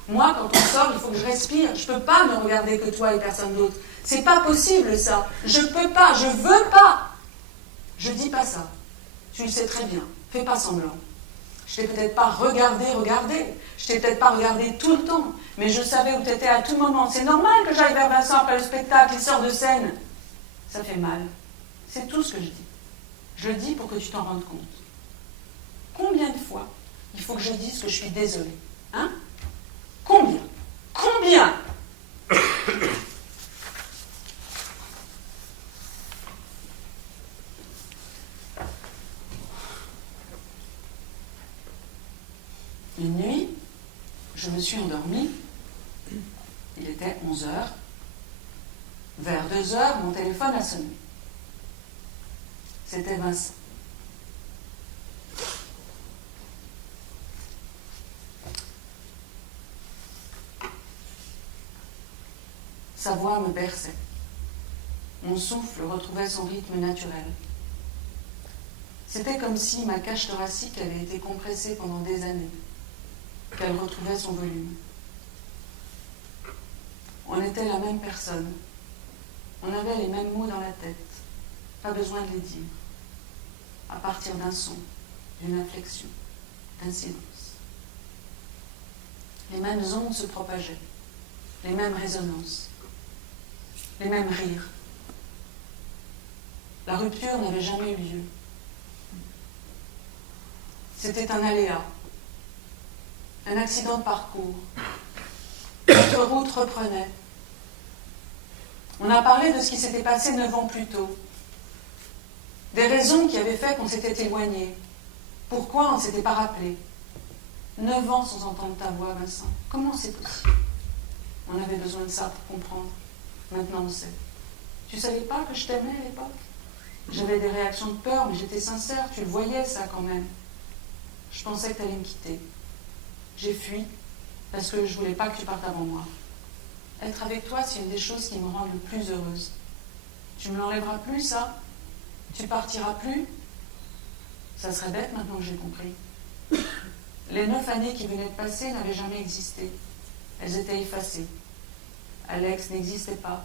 Moi, quand on sort, il faut que je respire. Je ne peux pas ne regarder que toi et personne d'autre. C'est pas possible, ça. Je peux pas, je veux pas. Je dis pas ça. Tu le sais très bien. Fais pas semblant. Je t'ai peut-être pas regardé. Je t'ai peut-être pas regardé tout le temps. Mais je savais où tu étais à tout moment. C'est normal que j'aille vers Vincent après le spectacle. Il sort de scène. Ça fait mal. C'est tout ce que je dis. Je le dis pour que tu t'en rendes compte. Combien de fois il faut que je dise que je suis désolée? Hein? Combien? Combien? Une nuit, je me suis endormie. Il était 11 heures. Vers 2 heures, mon téléphone a sonné. C'était Vincent. Sa voix me berçait. Mon souffle retrouvait son rythme naturel. C'était comme si ma cage thoracique avait été compressée pendant des années, qu'elle retrouvait son volume. On était la même personne. On avait les mêmes mots dans la tête. Pas besoin de les dire. À partir d'un son, d'une inflexion, d'un silence. Les mêmes ondes se propageaient. Les mêmes résonances. Les mêmes rires. La rupture n'avait jamais eu lieu. C'était un aléa, un accident de parcours. Notre route reprenait. On a parlé de ce qui s'était passé 9 ans plus tôt. Des raisons qui avaient fait qu'on s'était éloigné. Pourquoi on ne s'était pas rappelé? 9 ans sans entendre ta voix, Vincent. Comment c'est possible? On avait besoin de ça pour comprendre. Maintenant on sait. Tu savais pas que je t'aimais à l'époque? J'avais des réactions de peur, mais j'étais sincère. Tu le voyais, ça, quand même. Je pensais que tu allais me quitter. J'ai fui parce que je voulais pas que tu partes avant moi. Être avec toi, c'est une des choses qui me rend le plus heureuse. Tu me l'enlèveras plus, ça? Tu partiras plus? Ça serait bête maintenant que j'ai compris. Les 9 années qui venaient de passer n'avaient jamais existé. Elles étaient effacées. Alex n'existait pas.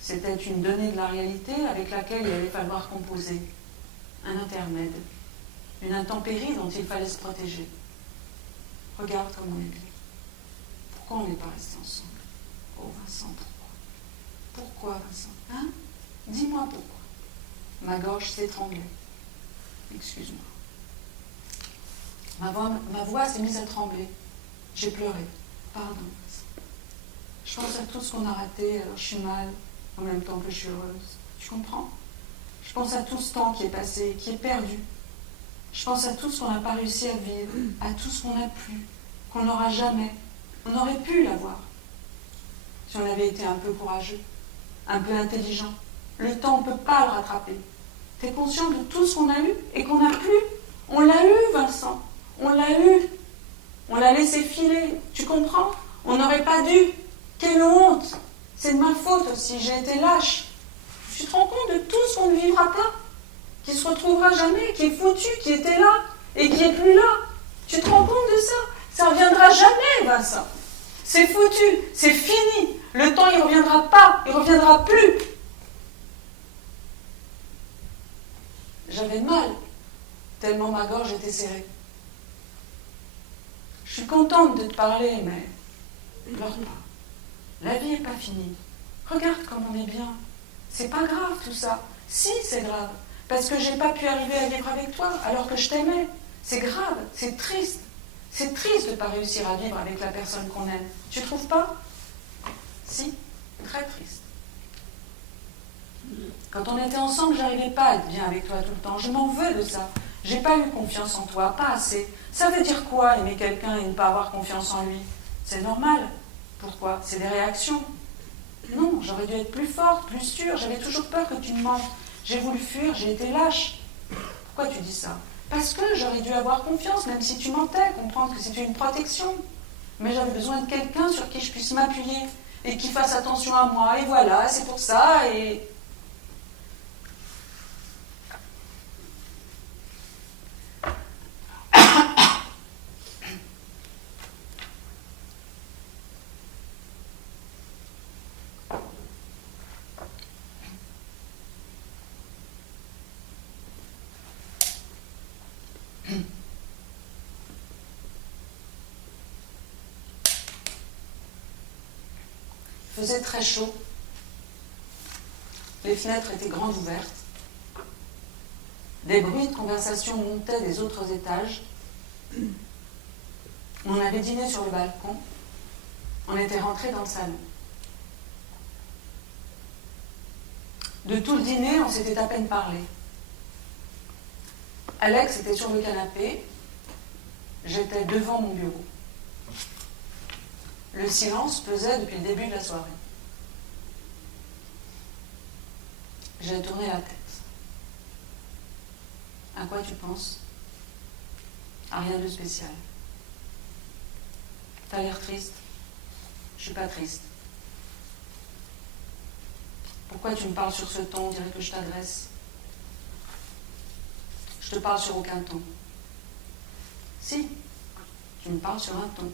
C'était une donnée de la réalité avec laquelle il allait falloir composer. Un intermède. Une intempérie dont il fallait se protéger. Regarde comme on est bien. Pourquoi on n'est pas restés ensemble? Oh Vincent, pourquoi? Pourquoi Vincent? Hein? Dis-moi pourquoi. Ma gorge s'étranglait. Excuse-moi. Ma voix s'est mise à trembler. J'ai pleuré. Pardon, Vincent. Je pense à tout ce qu'on a raté, alors je suis mal, en même temps que je suis heureuse. Tu comprends? Je pense à tout ce temps qui est passé, qui est perdu. Je pense à tout ce qu'on n'a pas réussi à vivre, à tout ce qu'on n'a plus, qu'on n'aura jamais. On aurait pu l'avoir, si on avait été un peu courageux, un peu intelligent. Le temps, on ne peut pas le rattraper. Tu es conscient de tout ce qu'on a eu et qu'on n'a plus? On l'a eu, Vincent. On l'a eu. On l'a laissé filer. Tu comprends? On n'aurait pas dû. Quelle honte! C'est de ma faute aussi. J'ai été lâche. Tu te rends compte de tout ce qu'on ne vivra pas? Qui se retrouvera jamais, qui est foutu, qui était là et qui est plus là. Tu te rends compte de ça? Ça ne reviendra jamais, Vincent. C'est foutu. C'est fini. Le temps, il ne reviendra pas. Il ne reviendra plus. J'avais mal, tellement ma gorge était serrée. Je suis contente de te parler, mais pleure pas. La vie n'est pas finie. Regarde comme on est bien. C'est pas grave tout ça. Si, c'est grave. Parce que j'ai pas pu arriver à vivre avec toi alors que je t'aimais. C'est grave, c'est triste. C'est triste de ne pas réussir à vivre avec la personne qu'on aime. Tu trouves pas? Si, très triste. Quand on était ensemble, j'arrivais pas à être bien avec toi tout le temps. Je m'en veux de ça. J'ai pas eu confiance en toi, pas assez. Ça veut dire quoi, aimer quelqu'un et ne pas avoir confiance en lui? C'est normal. Pourquoi? C'est des réactions. Non, j'aurais dû être plus forte, plus sûre. J'avais toujours peur que tu me mentes. J'ai voulu fuir, j'ai été lâche. Pourquoi tu dis ça? Parce que j'aurais dû avoir confiance, même si tu mentais, comprendre que c'était une protection. Mais j'avais besoin de quelqu'un sur qui je puisse m'appuyer et qui fasse attention à moi. Et voilà, c'est pour ça. Et il faisait très chaud. Les fenêtres étaient grandes ouvertes. Des bruits de conversation montaient des autres étages. On avait dîné sur le balcon. On était rentrés dans le salon. De tout le dîner, on s'était à peine parlé. Alex était sur le canapé. J'étais devant mon bureau. Le silence pesait depuis le début de la soirée. J'ai tourné la tête. À quoi tu penses? À rien de spécial. T'as l'air triste. Je suis pas triste. Pourquoi tu me parles sur ce ton? On dirait que je t'adresse. Je te parle sur aucun ton. Si, tu me parles sur un ton.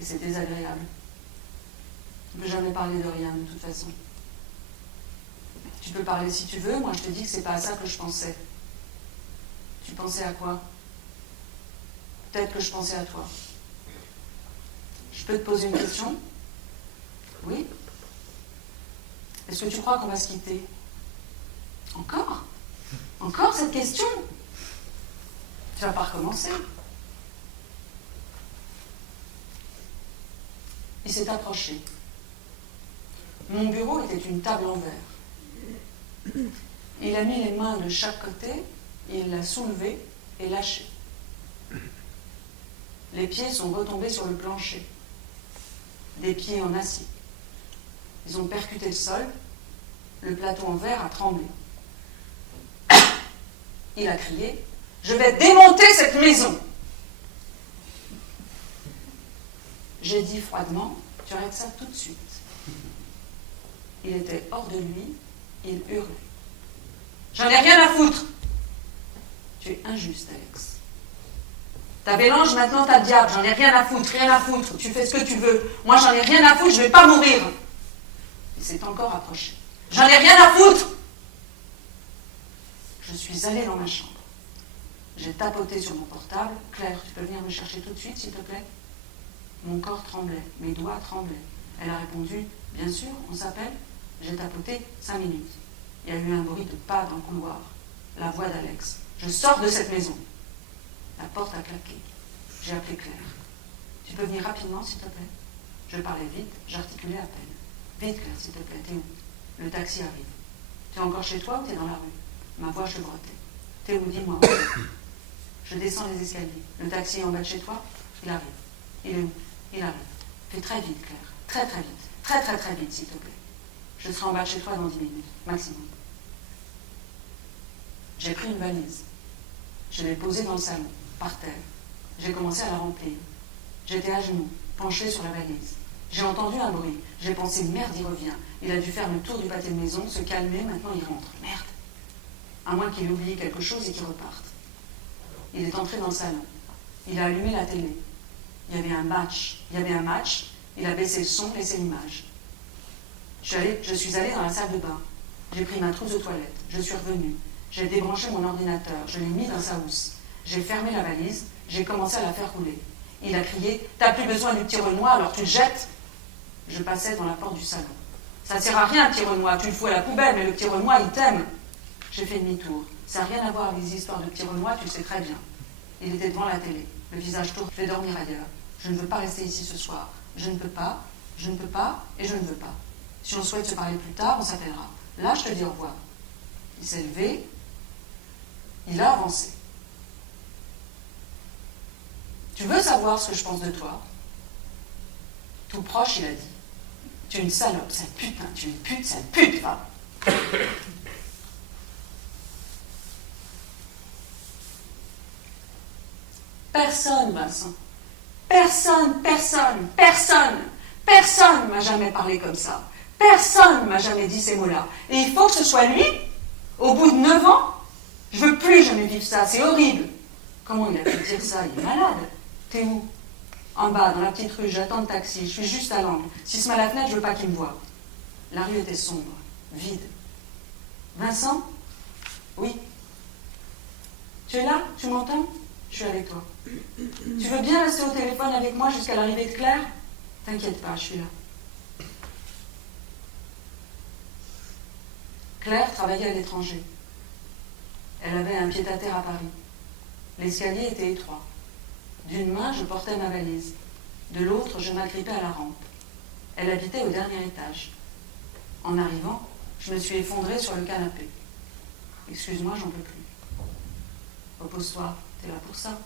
Et c'est désagréable. Tu ne peux jamais parler de rien, de toute façon. Tu peux parler si tu veux, moi je te dis que c'est pas à ça que je pensais. Tu pensais à quoi? Peut-être que je pensais à toi. Je peux te poser une question? Oui? Est-ce que tu crois qu'on va se quitter? Encore? Encore cette question? Tu vas pas recommencer. Il s'est approché. Mon bureau était une table en verre. Il a mis les mains de chaque côté, il l'a soulevée et lâchée. Les pieds sont retombés sur le plancher. Des pieds en acier. Ils ont percuté le sol. Le plateau en verre a tremblé. Il a crié « Je vais démonter cette maison !» J'ai dit froidement « Tu arrêtes ça tout de suite !» Il était hors de lui, il hurlait. « J'en ai rien à foutre !» Tu es injuste, Alex. T'as Bélange, maintenant t'as le diable. J'en ai rien à foutre, rien à foutre. Tu fais ce que tu veux. Moi, j'en ai rien à foutre, je vais pas mourir. Il s'est encore approché. J'en ai rien à foutre. Je suis allée dans ma chambre. J'ai tapoté sur mon portable. Claire, tu peux venir me chercher tout de suite, s'il te plaît? Mon corps tremblait, mes doigts tremblaient. Elle a répondu, bien sûr, on s'appelle. J'ai tapoté 5 minutes. Il y a eu un bruit de pas dans le couloir. La voix d'Alex. Je sors de cette maison. La porte a claqué. J'ai appelé Claire. Tu peux venir rapidement, s'il te plaît? Je parlais vite, j'articulais à peine. Vite, Claire, s'il te plaît, t'es où? Le taxi arrive. T'es encore chez toi ou t'es dans la rue? Ma voix chevrottée. T'es où? Dis-moi. Je descends les escaliers. Le taxi est en bas de chez toi? Il arrive. Il est où? Il arrive. Fais très vite, Claire. Très très vite. Très très très vite, s'il te plaît. Je serai en bas de chez toi dans 10 minutes, maximum. J'ai pris une valise. Je l'ai posée dans le salon, par terre. J'ai commencé à la remplir. J'étais à genoux, penchée sur la valise. J'ai entendu un bruit. J'ai pensé, merde, il revient. Il a dû faire le tour du pâté de maison, se calmer, maintenant il rentre. Merde. À moins qu'il ait oublié quelque chose et qu'il reparte. Il est entré dans le salon. Il a allumé la télé. Il y avait un match. Il a baissé le son, laissé l'image. Je suis allée dans la salle de bain. J'ai pris ma trousse de toilette. Je suis revenue. J'ai débranché mon ordinateur. Je l'ai mis dans sa housse. J'ai fermé la valise. J'ai commencé à la faire rouler. Il a crié « T'as plus besoin du petit Renoir, alors tu le jettes !» Je passais dans la porte du salon. « Ça sert à rien, le petit Renoir. Tu le fous à la poubelle, mais le petit Renoir, il t'aime. » J'ai fait demi-tour. Ça n'a rien à voir avec les histoires de petit Renoir, tu le sais très bien. Il était devant la télé, le visage tourné. Je vais dormir ailleurs. Je ne veux pas rester ici ce soir. Je ne peux pas et je ne veux pas. Si on souhaite se parler plus tard, on s'appellera. Là, je te dis au revoir. Il s'est levé. Il a avancé. Tu veux savoir ce que je pense de toi? Tout proche, il a dit. Tu es une salope, sale putain, tu es une pute, sale pute, va. Personne, Vincent. Personne m'a jamais parlé comme ça. Personne m'a jamais dit ces mots-là. Et il faut que ce soit lui, au bout de 9 ans, je veux plus jamais vivre ça, c'est horrible. Comment il a pu dire ça? Il est malade. T'es où? En bas, dans la petite rue, j'attends le taxi, je suis juste à l'angle. S'il se met à la fenêtre, je veux pas qu'il me voie. La rue était sombre, vide. Vincent? Oui. Tu es là? Tu m'entends? Je suis avec toi. Tu veux bien rester au téléphone avec moi jusqu'à l'arrivée de Claire? T'inquiète pas, je suis là. Claire travaillait à l'étranger. Elle avait un pied-à-terre à Paris. L'escalier était étroit. D'une main, je portais ma valise. De l'autre, je m'agrippais à la rampe. Elle habitait au dernier étage. En arrivant, je me suis effondrée sur le canapé. Excuse-moi, j'en peux plus. Repose-toi, t'es là pour ça.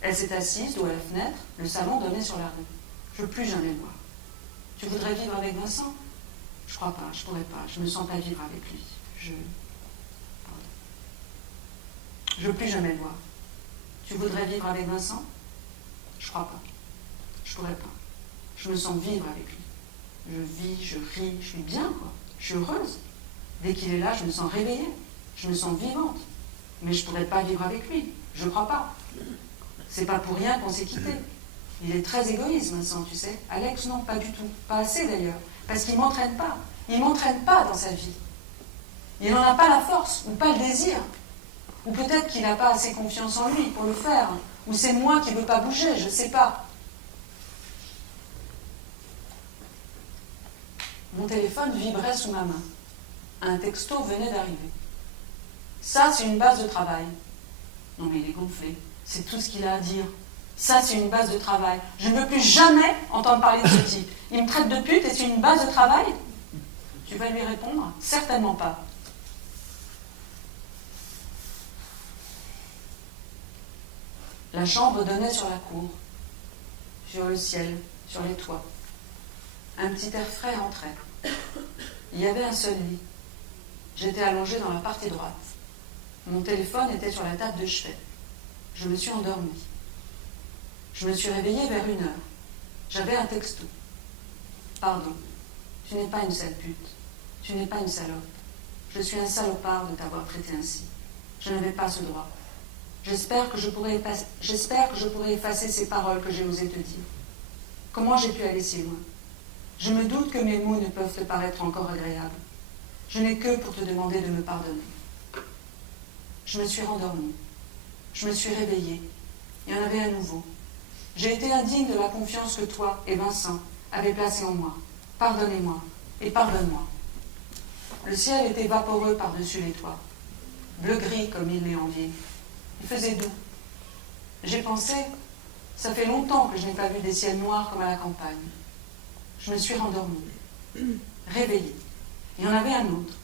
Elle s'est assise, dos à la fenêtre. Le salon donnait sur la rue. Je veux plus jamais le voir. Tu voudrais vivre avec Vincent? Je crois pas, je pourrais pas. Je me sens pas vivre avec lui. Je veux plus jamais le voir. Tu voudrais vivre avec Vincent? Je crois pas. Je pourrais pas. Je me sens vivre avec lui. Je vis, je ris, je suis bien, quoi. Je suis heureuse. Dès qu'il est là, je me sens réveillée. Je me sens vivante. Mais je pourrais pas vivre avec lui. Je crois pas. C'est pas pour rien qu'on s'est quittés. Il est très égoïste, Vincent, tu sais. Alex, non, pas du tout. Pas assez, d'ailleurs. Parce qu'il m'entraîne pas. Il m'entraîne pas dans sa vie. Il n'en a pas la force, ou pas le désir. Ou peut-être qu'il n'a pas assez confiance en lui pour le faire. Ou c'est moi qui ne veux pas bouger, je ne sais pas. Mon téléphone vibrait sous ma main. Un texto venait d'arriver. Ça, c'est une base de travail. Non mais il est gonflé. C'est tout ce qu'il a à dire. Ça, c'est une base de travail. Je ne veux plus jamais entendre parler de ce type. Il me traite de pute et c'est une base de travail? Tu vas lui répondre? Certainement pas. La chambre donnait sur la cour, sur le ciel, sur les toits. Un petit air frais entrait. Il y avait un seul lit. J'étais allongée dans la partie droite. Mon téléphone était sur la table de chevet. Je me suis endormie. Je me suis réveillée vers 1h. J'avais un texto. Pardon, tu n'es pas une sale pute. Tu n'es pas une salope. Je suis un salopard de t'avoir traité ainsi. Je n'avais pas ce droit. J'espère que je pourrai effacer ces paroles que j'ai osé te dire. Comment j'ai pu aller si loin? Je me doute que mes mots ne peuvent te paraître encore agréables. Je n'ai que pour te demander de me pardonner. Je me suis rendormie. Je me suis réveillée. Il y en avait un nouveau. J'ai été indigne de la confiance que toi et Vincent avez placée en moi. Pardonnez-moi et pardonne-moi. Le ciel était vaporeux par-dessus les toits, bleu-gris comme il l'est en ville. Il faisait doux. J'ai pensé, Ça fait longtemps que je n'ai pas vu des ciels noirs comme à la campagne. Je me suis rendormie, réveillée. Il y en avait un autre.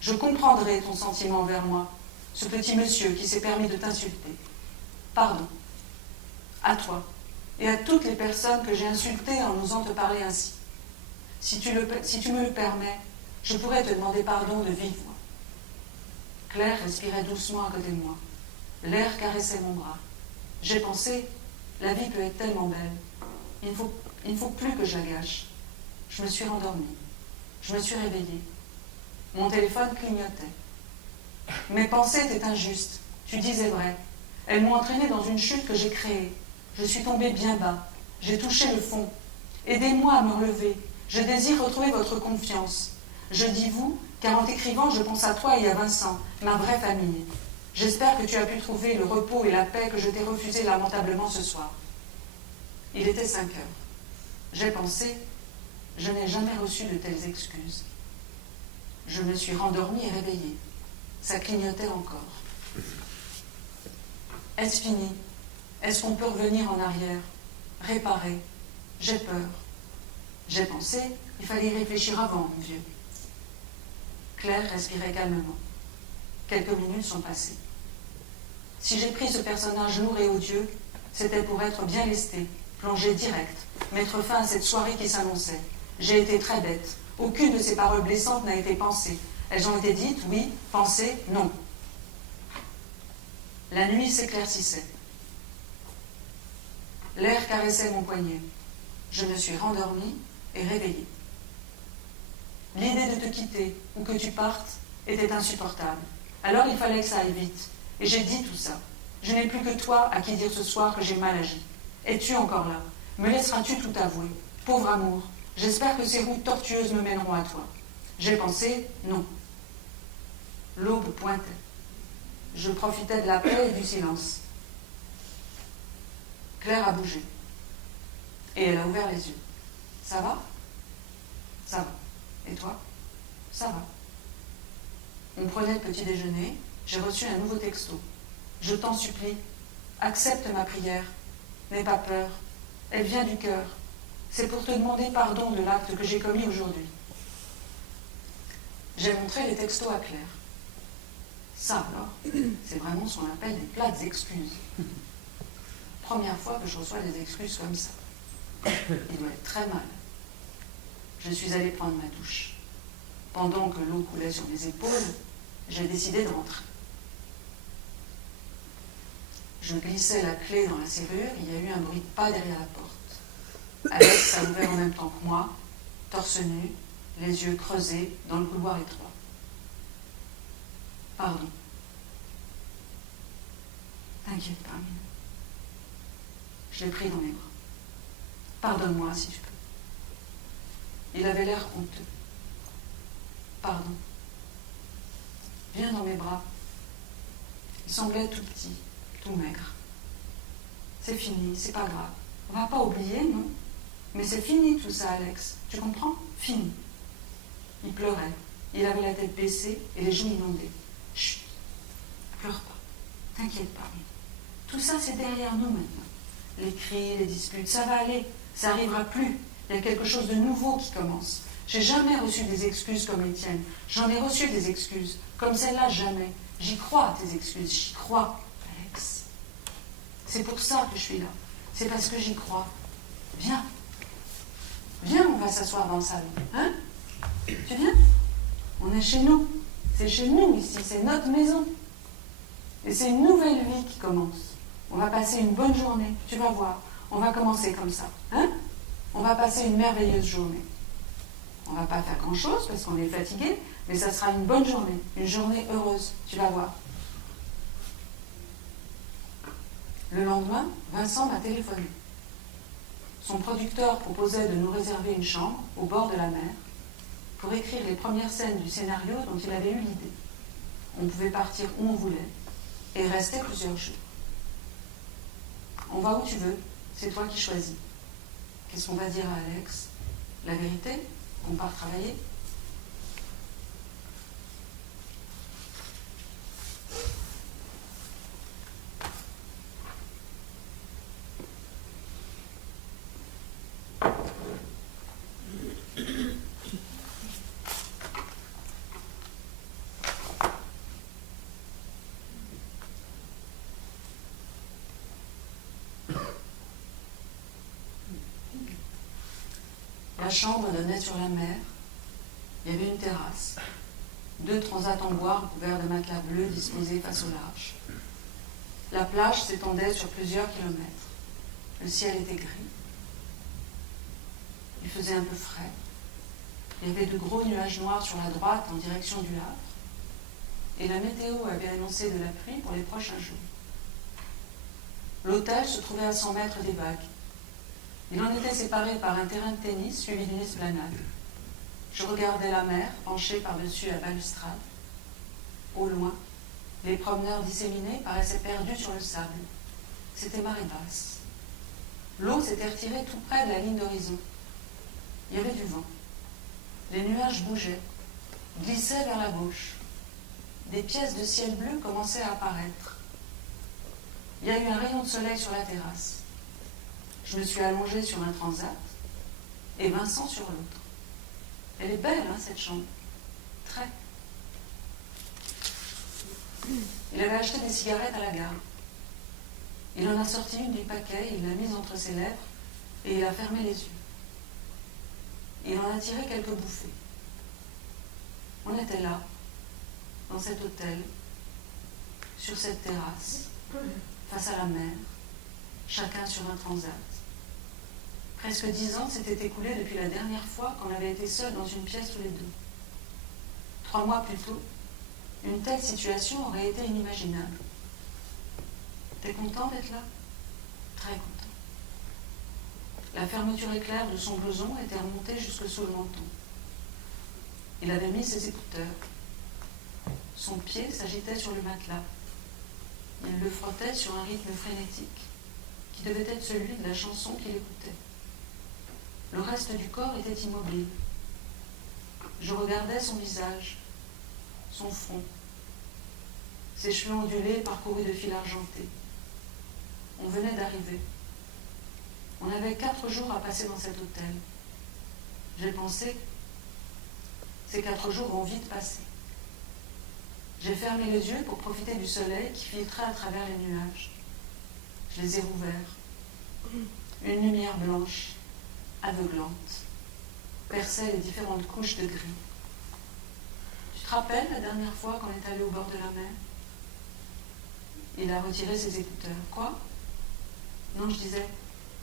Je comprendrai ton sentiment envers moi, ce petit monsieur qui s'est permis de t'insulter. Pardon. À toi et à toutes les personnes que j'ai insultées en osant te parler ainsi. Si tu me le permets, je pourrais te demander pardon de vive voix. Claire respirait doucement à côté de moi. L'air caressait mon bras. J'ai pensé, la vie peut être tellement belle. Il ne faut plus que je la gâche. Je me suis rendormie. Je me suis réveillée. Mon téléphone clignotait. Mes pensées étaient injustes. Tu disais vrai. Elles m'ont entraînée dans une chute que j'ai créée. Je suis tombée bien bas. J'ai touché le fond. Aidez-moi à me relever. Je désire retrouver votre confiance. Je dis vous, car en t'écrivant, je pense à toi et à Vincent, ma vraie famille. J'espère que tu as pu trouver le repos et la paix que je t'ai refusé lamentablement ce soir. Il était 5 heures. J'ai pensé, je n'ai jamais reçu de telles excuses. Je me suis rendormie et réveillée. Ça clignotait encore. Est-ce fini? Est-ce qu'on peut revenir en arrière? Réparer? J'ai peur. J'ai pensé, il fallait y réfléchir avant, mon vieux. Claire respirait calmement. Quelques minutes sont passées. Si j'ai pris ce personnage lourd et odieux, c'était pour être bien lesté, plonger direct, mettre fin à cette soirée qui s'annonçait. J'ai été très bête. Aucune de ces paroles blessantes n'a été pensée. Elles ont été dites, oui, pensées, non. La nuit s'éclaircissait. L'air caressait mon poignet. Je me suis rendormie et réveillée. L'idée de te quitter ou que tu partes était insupportable. Alors il fallait que ça aille vite. Et j'ai dit tout ça. Je n'ai plus que toi à qui dire ce soir que j'ai mal agi. Es-tu encore là? Me laisseras-tu tout avouer? Pauvre amour, j'espère que ces routes tortueuses me mèneront à toi. J'ai pensé, non. L'aube pointait. Je profitais de la paix et du silence. Claire a bougé. Et elle a ouvert les yeux. Ça va? Ça va. Et toi? Ça va. On prenait le petit déjeuner. J'ai reçu un nouveau texto. Je t'en supplie, accepte ma prière. N'aie pas peur. Elle vient du cœur. C'est pour te demander pardon de l'acte que j'ai commis aujourd'hui. J'ai montré les textos à Claire. Ça alors, c'est vraiment ce qu'on appelle des plates excuses. Première fois que je reçois des excuses comme ça. Il doit être très mal. Je suis allée prendre ma douche. Pendant que l'eau coulait sur mes épaules, j'ai décidé de rentrer. Je glissais la clé dans la serrure, il y a eu un bruit de pas derrière la porte. Alex a ouvert en même temps que moi, torse nu, les yeux creusés dans le couloir étroit. Pardon. T'inquiète pas, Mine. Je l'ai pris dans mes bras. Pardonne-moi si tu peux. Il avait l'air honteux. Pardon. Viens dans mes bras. Il semblait tout petit, tout maigre. C'est fini, c'est pas grave. On va pas oublier, non? Mais c'est fini tout ça, Alex. Tu comprends? Fini. Il pleurait. Il avait la tête baissée et les joues inondées. Chut. Pleure pas. T'inquiète pas. Tout ça, c'est derrière nous maintenant. Les cris, les disputes, ça va aller. Ça n'arrivera plus. Il y a quelque chose de nouveau qui commence. J'ai jamais reçu des excuses comme les tiennes. J'en ai reçu des excuses. Comme celle-là, jamais. J'y crois à tes excuses. J'y crois, Alex. C'est pour ça que je suis là. C'est parce que j'y crois. Viens. Viens, on va s'asseoir dans le salon. Hein? Tu viens? On est chez nous. C'est chez nous ici. C'est notre maison. Et c'est une nouvelle vie qui commence. On va passer une bonne journée. Tu vas voir. On va commencer comme ça. Hein? On va passer une merveilleuse journée. On ne va pas faire grand-chose parce qu'on est fatigué, mais ça sera une bonne journée. Une journée heureuse. Tu vas voir. Le lendemain, Vincent m'a téléphoné. Son producteur proposait de nous réserver une chambre au bord de la mer pour écrire les premières scènes du scénario dont il avait eu l'idée. On pouvait partir où on voulait et rester plusieurs jours. On va où tu veux, c'est toi qui choisis. Qu'est-ce qu'on va dire à Alex? La vérité? On part travailler? La chambre donnait sur la mer. Il y avait une terrasse. 2 transats en bois couverts de matelas bleus disposés face au large. La plage s'étendait sur plusieurs kilomètres. Le ciel était gris. Il faisait un peu frais. Il y avait de gros nuages noirs sur la droite en direction du Havre. Et la météo avait annoncé de la pluie pour les prochains jours. L'hôtel se trouvait à 100 mètres des vagues. Il en était séparé par un terrain de tennis suivi d'une esplanade. Je regardais la mer penchée par-dessus la balustrade. Au loin, les promeneurs disséminés paraissaient perdus sur le sable. C'était marée basse. L'eau s'était retirée tout près de la ligne d'horizon. Il y avait du vent. Les nuages bougeaient, glissaient vers la gauche. Des pièces de ciel bleu commençaient à apparaître. Il y a eu un rayon de soleil sur la terrasse. Je me suis allongée sur un transat et Vincent sur l'autre. Elle est belle, hein, cette chambre. Très. Il avait acheté des cigarettes à la gare. Il en a sorti une du paquet, il l'a mise entre ses lèvres et il a fermé les yeux. Il en a tiré quelques bouffées. On était là, dans cet hôtel, sur cette terrasse, face à la mer, chacun sur un transat. Presque 10 ans s'étaient écoulés depuis la dernière fois qu'on avait été seuls dans une pièce tous les deux. 3 mois plus tôt, une telle situation aurait été inimaginable. T'es content d'être là? Très content. La fermeture éclair de son blouson était remontée jusque sous le menton. Il avait mis ses écouteurs. Son pied s'agitait sur le matelas. Il le frottait sur un rythme frénétique qui devait être celui de la chanson qu'il écoutait. Le reste du corps était immobile. Je regardais son visage, son front, ses cheveux ondulés parcourus de fils argentés. On venait d'arriver. On avait 4 jours à passer dans cet hôtel. J'ai pensé, ces 4 jours vont vite passer. J'ai fermé les yeux pour profiter du soleil qui filtrait à travers les nuages. Je les ai rouverts. Une lumière blanche, aveuglante, perçait les différentes couches de gris. Tu te rappelles la dernière fois qu'on est allé au bord de la mer? Il a retiré ses écouteurs. Quoi? Non, je disais,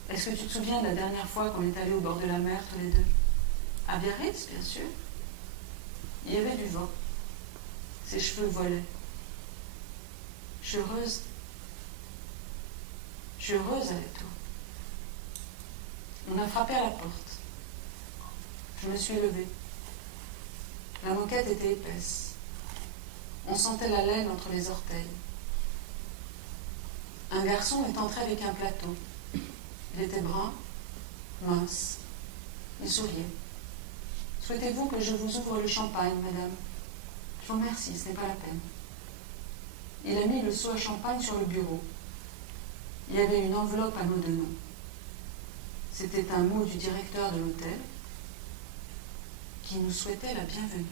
est-ce que tu te souviens de la dernière fois qu'on est allé au bord de la mer tous les deux? À Biarritz, bien sûr. Il y avait du vent. Ses cheveux volaient. Je suis heureuse. Je suis heureuse avec toi. On a frappé à la porte. Je me suis levée. La moquette était épaisse. On sentait la laine entre les orteils. Un garçon est entré avec un plateau. Il était brun, mince. Il souriait. « Souhaitez-vous que je vous ouvre le champagne, madame ?»« Je vous remercie, ce n'est pas la peine. » Il a mis le seau à champagne sur le bureau. Il y avait une enveloppe à nos 2 noms. C'était un mot du directeur de l'hôtel qui nous souhaitait la bienvenue.